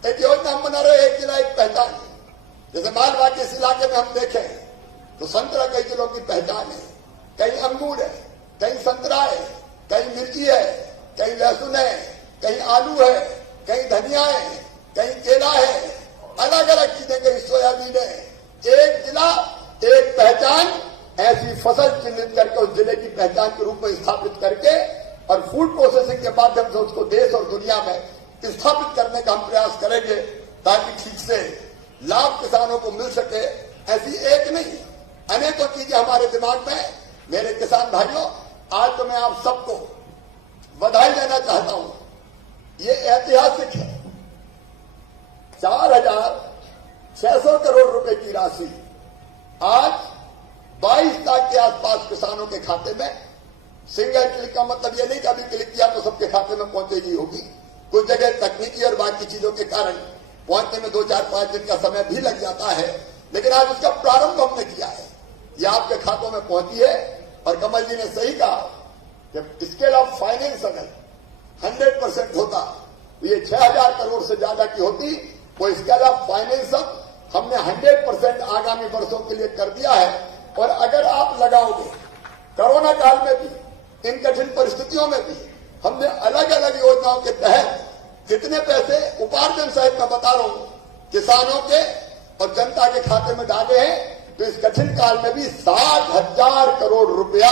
एक योजना हम बना रहे, एक जिला एक पहचान। जैसे मालवा के इस इलाके में हम देखें तो संतरा कई जिलों की पहचान है, कहीं अंगूर है, कहीं संतरा है, कहीं मिर्ची है, कहीं लहसुन है, कहीं आलू है, कहीं धनिया है, कहीं केला है, अलग अलग चीजें, कहीं सोयाबीन है। एक जिला एक पहचान, ऐसी फसल चिन्हित करके उस जिले की पहचान के रूप में स्थापित करके और फूड प्रोसेसिंग के माध्यम से उसको देश और दुनिया में स्थापित करने का हम प्रयास करेंगे ताकि ठीक से लाभ किसानों को मिल सके। ऐसी एक नहीं, अनेकों चीजें हमारे दिमाग में। मेरे किसान भाइयों, आज तो मैं आप सबको बधाई देना चाहता हूं। ये ऐतिहासिक है, 4,600 करोड़ रुपए की राशि आज 22 लाख के आसपास किसानों के खाते में। सिंगल क्लिक का मतलब ये नहीं कि अभी क्लिक किया तो सबके खाते में पहुंचेगी होगी। कुछ जगह तकनीकी और बाकी चीजों के कारण पहुंचने में 2, 4, 5 दिन का समय भी लग जाता है, लेकिन आज उसका प्रारंभ हमने किया है। ये आपके खातों में पहुंची है। और कमल जी ने सही कहा कि स्केल ऑफ फाइनेंस अगर 100% होता तो ये 6,000 करोड़ से ज्यादा की होती। वो स्केल ऑफ फाइनेंस अब हमने 100% आगामी वर्षों के लिए कर दिया है। और अगर आप लगाओगे, कोरोना काल में भी, इन कठिन परिस्थितियों में भी हमने अलग अलग योजनाओं के तहत कितने पैसे उपार्जन सहित मैं बता रहा हूं किसानों के और जनता के खाते में डाले हैं। तो इस कठिन काल में भी 60,000 करोड़ रुपया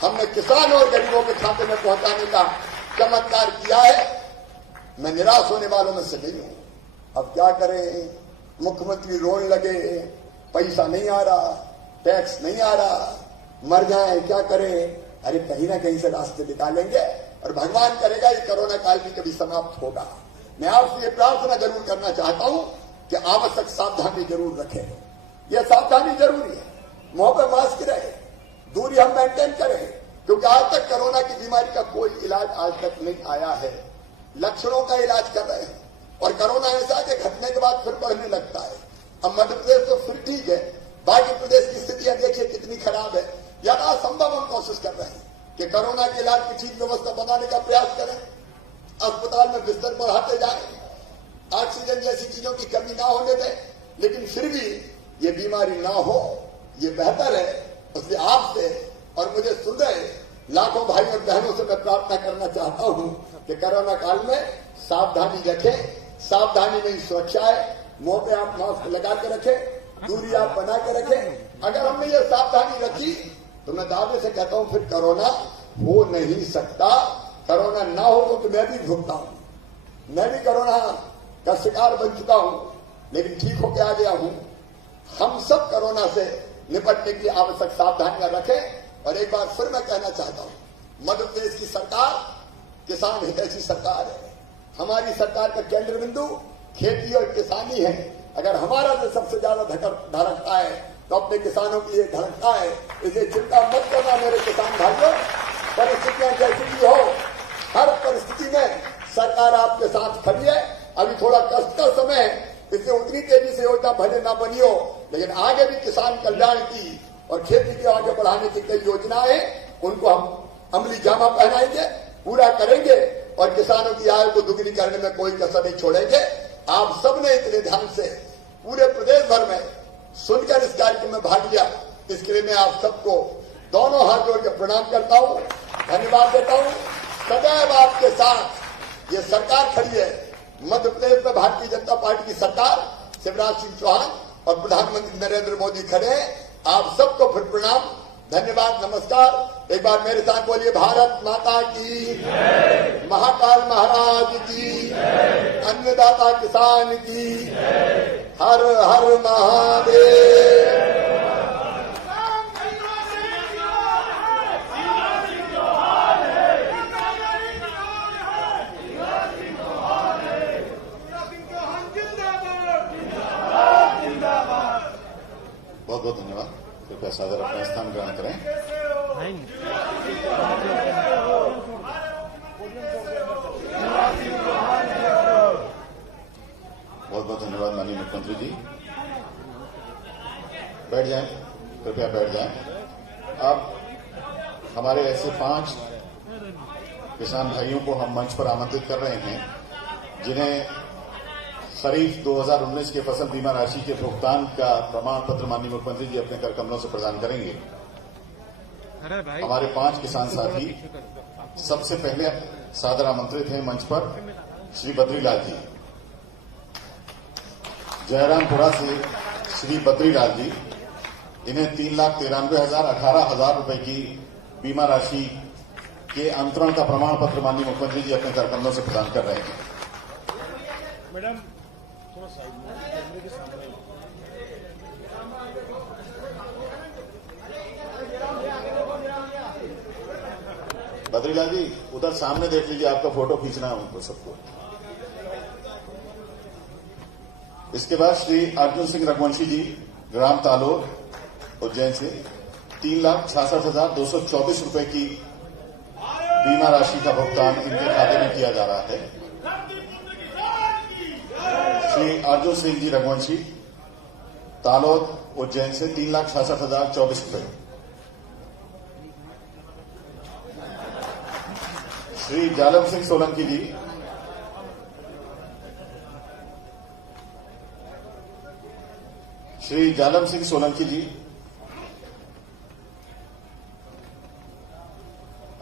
हमने किसानों और गरीबों के खाते में पहुंचाने का चमत्कार किया है। मैं निराश होने वालों में से नहीं हूं। अब क्या करें, मुख्यमंत्री रोने लगे, पैसा नहीं आ रहा, टैक्स नहीं आ रहा, मर जाए, क्या करें। अरे कहीं ना कहीं से रास्ते निकालेंगे और भगवान करेगा ये कोरोना काल भी कभी समाप्त होगा। मैं आपसे ये प्रार्थना जरूर करना चाहता हूं कि आवश्यक सावधानी जरूर रखें। यह सावधानी जरूरी है, मुंह पे मास्क रहे, दूरी हम मेंटेन करें, क्योंकि आज तक कोरोना की बीमारी का कोई इलाज आज तक नहीं आया है। लक्षणों का इलाज कर रहे हैं और कोरोना ऐसा कि घटने के बाद फिर बढ़ने लगता है। अब मध्य प्रदेश तो फिर ठीक है, बाकी प्रदेश की स्थितियां देखिए कितनी खराब है। यथासंभव हम कोशिश कर रहे हैं कि कोरोना के इलाज की ठीक व्यवस्था बनाने का प्रयास करें, अस्पताल में बिस्तर बढ़ाते जाएं, ऑक्सीजन जैसी चीजों की कमी ना होने दें। लेकिन फिर भी ये बीमारी ना हो, ये बेहतर है। इसलिए आपसे और मुझे सुन रहे लाखों भाई और बहनों से मैं प्रार्थना करना चाहता हूं कि कोरोना काल में सावधानी रखें। सावधानी में ही सुरक्षा है। मुंह पे आप मास्क लगा के रखें, दूरी आप बना के रखें। अगर हमने ये सावधानी रखी तो मैं दावे से कहता हूं फिर कोरोना हो नहीं सकता। कोरोना ना हो तो मैं भी भुगता हूं, मैं भी कोरोना का शिकार बन चुका हूं, लेकिन ठीक होकर आ गया हूं। हम सब कोरोना से निपटने की आवश्यक सावधानियां रखें। और एक बार फिर मैं कहना चाहता हूं, मध्य प्रदेश की सरकार किसान हितैषी सरकार है। हमारी सरकार का केंद्र बिंदु खेती और किसानी है। अगर हमारा जो सबसे ज्यादा धड़कता है तो अपने किसानों की ये धड़कता है। इसलिए चिंता मत करना मेरे किसान भाइयों, परिस्थितियां जैसी भी हो, हर परिस्थिति में सरकार आपके साथ खड़ी है। अभी थोड़ा कष्ट का समय है, इससे उतनी तेजी से योजना भले ना बनी हो, लेकिन आगे भी किसान कल्याण की और खेती के आगे बढ़ाने की कई योजनाएं, उनको हम अमली जामा पहनाएंगे, पूरा करेंगे और किसानों की आय को दुगनी करने में कोई कसर नहीं छोड़ेंगे। आप सबने इतने ध्यान से पूरे प्रदेश भर में सुनकर इस कार्यक्रम में भाग लिया, इसके लिए मैं आप सबको दोनों हाथ जोड़ के प्रणाम करता हूं, धन्यवाद देता हूं। सदैव आपके साथ ये सरकार खड़ी है। मध्य प्रदेश में भारतीय जनता पार्टी की सरकार, शिवराज सिंह चौहान और प्रधानमंत्री नरेंद्र मोदी खड़े हैं। आप सबको फिर प्रणाम, धन्यवाद, नमस्कार। एक बार मेरे साथ बोलिए, भारत माता की, महाकाल महाराज की, अन्नदाता किसान की, हर हर महादेव। बहुत बहुत धन्यवाद। कृपया सादर अपना स्थान ग्रहण करें। बहुत बहुत धन्यवाद माननीय मुख्यमंत्री जी। बैठ जाएं, कृपया बैठ जाएं। अब हमारे ऐसे 5 किसान भाइयों को हम मंच पर आमंत्रित कर रहे हैं जिन्हें खरीफ 2019 के फसल बीमा राशि के भुगतान का प्रमाण पत्र माननीय मुख्यमंत्री जी अपने कर कमलों से प्रदान करेंगे। हमारे 5 किसान साथी सबसे पहले सादर आमंत्रित हैं मंच पर श्री बद्रीलाल जी। जयरामपुरा से श्री बद्रीलाल जी, इन्हें 3,93,18 रुपए की बीमा राशि के अंतरण का प्रमाण पत्र माननीय मुख्यमंत्री जी अपने कर कमलों से प्रदान कर रहे हैं। मैडम थोड़ा साइड में कैमरे के सामने। बद्रीलाल जी उधर सामने देख लीजिए, आपका फोटो खींचना है उनको सबको। इसके बाद श्री अर्जुन सिंह रघुवंशी जी, ग्राम तालोद उज्जैन से 3,66,224 रुपए की बीमा राशि का भुगतान इनके खाते में किया जा रहा है। श्री अर्जुन सिंह जी रघुवंशी, तालोद उज्जैन से 3,66,024 रुपए। श्री जालम सिंह सोलंकी जी, श्री जालम सिंह सोलंकी जी,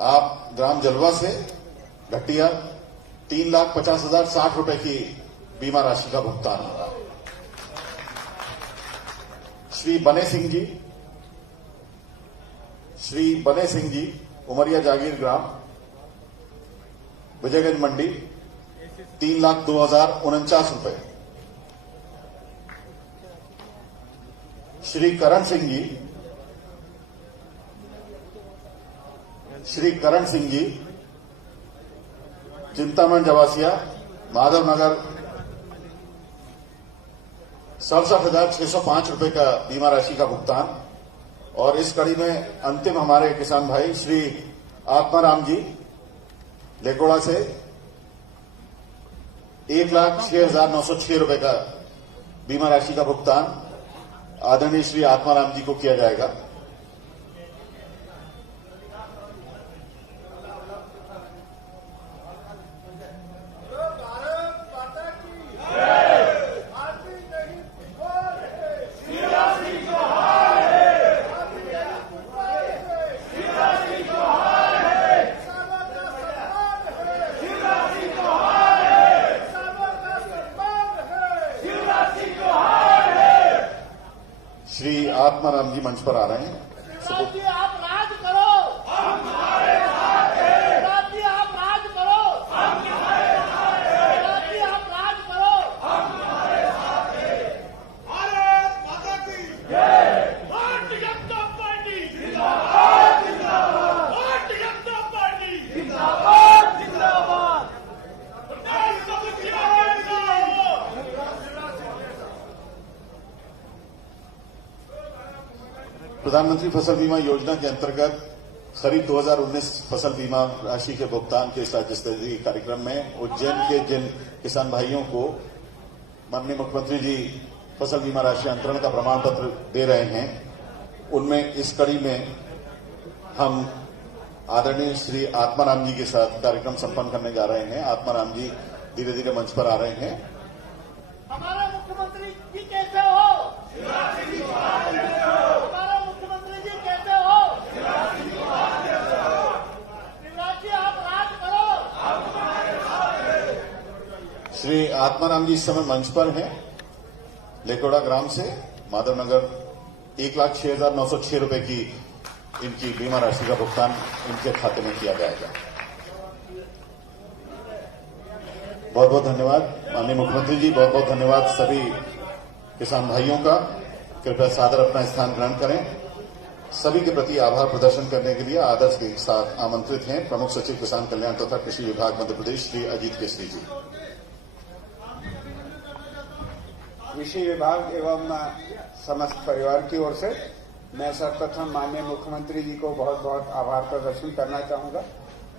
आप ग्राम जलवा से घटिया 3,50,060 रुपए की बीमा राशि का भुगतान होगा। श्री बने सिंह जी उमरिया जागीर ग्राम विजयगंज मंडी 3,02,049 रुपए। श्री करण सिंह जी चिंतामण जवासिया माधव नगर 67,605 रुपए का बीमा राशि का भुगतान। और इस कड़ी में अंतिम हमारे किसान भाई श्री आत्माराम जी लेकोड़ा से 1,06,906 रुपए का बीमा राशि का भुगतान आदरणीय श्री आत्माराम जी को किया जाएगा। श्री आत्माराम जी मंच पर आ रहे हैं। राज्य आप राज करो, हम तुम्हारे साथ हैं। राज्य आप राज करो, हम तुम्हारे साथ हैं। राज्य आप राज करो, हम तुम्हारे साथ हैं। भारत माता की जय। भारतीय जनता पार्टी जिंदाबाद जिंदाबाद। भारतीय जनता पार्टी जिंदाबाद जिंदाबाद। प्रधानमंत्री फसल बीमा योजना के अंतर्गत खरीफ 2019 फसल बीमा राशि के भुगतान के इस राज्य स्तरीय कार्यक्रम में उज्जैन के जिन किसान भाइयों को माननीय मुख्यमंत्री जी फसल बीमा राशि अंतरण का प्रमाण पत्र दे रहे हैं, उनमें इस कड़ी में हम आदरणीय श्री आत्माराम जी के साथ कार्यक्रम संपन्न करने जा रहे हैं। आत्माराम जी धीरे धीरे मंच पर आ रहे हैं। हमारे मुख्यमंत्री जी कैसे हो? हमारा मुख्यमंत्री जी कैसे हो? शिवराज जी आप राज करो, हम तुम्हारे साथ हैं। श्री आत्माराम जी इस समय मंच पर हैं। लेकोड़ा ग्राम से माधवनगर 1,06,906 रुपए की इनकी बीमा राशि का भुगतान इनके खाते में किया जाएगा। बहुत बहुत धन्यवाद माननीय मुख्यमंत्री जी, बहुत बहुत धन्यवाद सभी किसान भाइयों का। कृपया सादर अपना स्थान ग्रहण करें। सभी के प्रति आभार प्रदर्शन करने के लिए आदर्श के साथ आमंत्रित हैं प्रमुख सचिव किसान कल्याण तथा कृषि विभाग मध्य प्रदेश श्री अजीत केसरी जी। कृषि विभाग एवं समस्त परिवार की ओर से मैं सर्वप्रथम माननीय मुख्यमंत्री जी को बहुत बहुत आभार प्रदर्शन करना चाहूंगा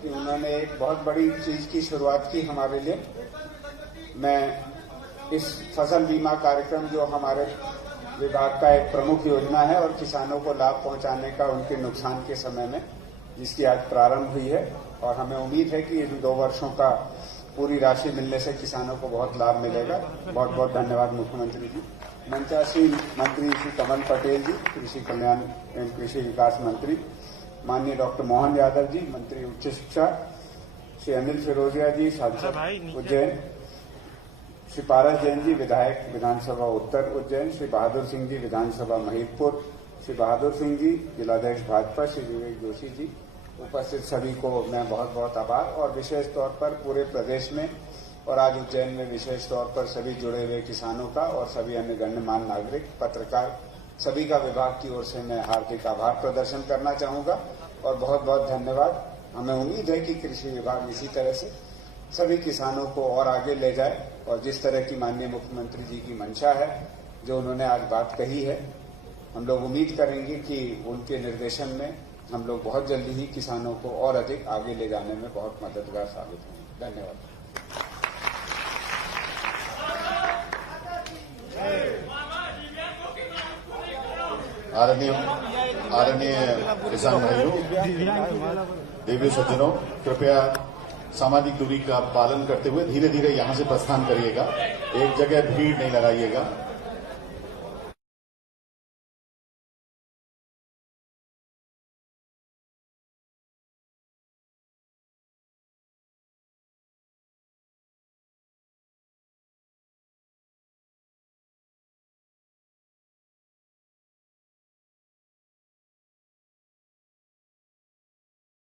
कि उन्होंने एक बहुत बड़ी चीज की शुरुआत की हमारे लिए। मैं इस फसल बीमा कार्यक्रम जो हमारे विभाग का एक प्रमुख योजना है और किसानों को लाभ पहुंचाने का उनके नुकसान के समय में, जिसकी आज प्रारंभ हुई है और हमें उम्मीद है कि इन 2 वर्षों का पूरी राशि मिलने से किसानों को बहुत लाभ मिलेगा। बहुत बहुत धन्यवाद मुख्यमंत्री जी। मंचासीन मंत्री श्री कमल पटेल जी, कृषि कल्याण एवं कृषि विकास मंत्री, माननीय डॉक्टर मोहन यादव जी, मंत्री उच्च शिक्षा, श्री अनिल फिरोजिया जी, सांसद उज्जैन, श्री पारस जैन जी, विधायक विधानसभा उत्तर उज्जैन, श्री बहादुर सिंह जी, विधानसभा महिदपुर, श्री बहादुर सिंह जी, जिलाध्यक्ष भाजपा, श्री विवेक जोशी जी, उपस्थित सभी को मैं बहुत बहुत आभार। और विशेष तौर पर पूरे प्रदेश में और आज उज्जैन में विशेष तौर पर सभी जुड़े हुए किसानों का और सभी अन्य गण्यमान्य नागरिक, पत्रकार, सभी का विभाग की ओर से मैं हार्दिक आभार प्रदर्शन करना चाहूंगा और बहुत बहुत धन्यवाद। हमें उम्मीद है कि कृषि विभाग इसी तरह से सभी किसानों को और आगे ले जाए और जिस तरह की माननीय मुख्यमंत्री जी की मंशा है, जो उन्होंने आज बात कही है, हम लोग उम्मीद करेंगे कि उनके निर्देशन में हम लोग बहुत जल्दी ही किसानों को और अधिक आगे ले जाने में बहुत मददगार साबित होंगे। धन्यवाद। आदरणीय किसान भाइयों, देवी सज्जनों, कृपया सामाजिक दूरी का पालन करते हुए धीरे धीरे यहां से प्रस्थान करिएगा। एक जगह भीड़ नहीं लगाइएगा।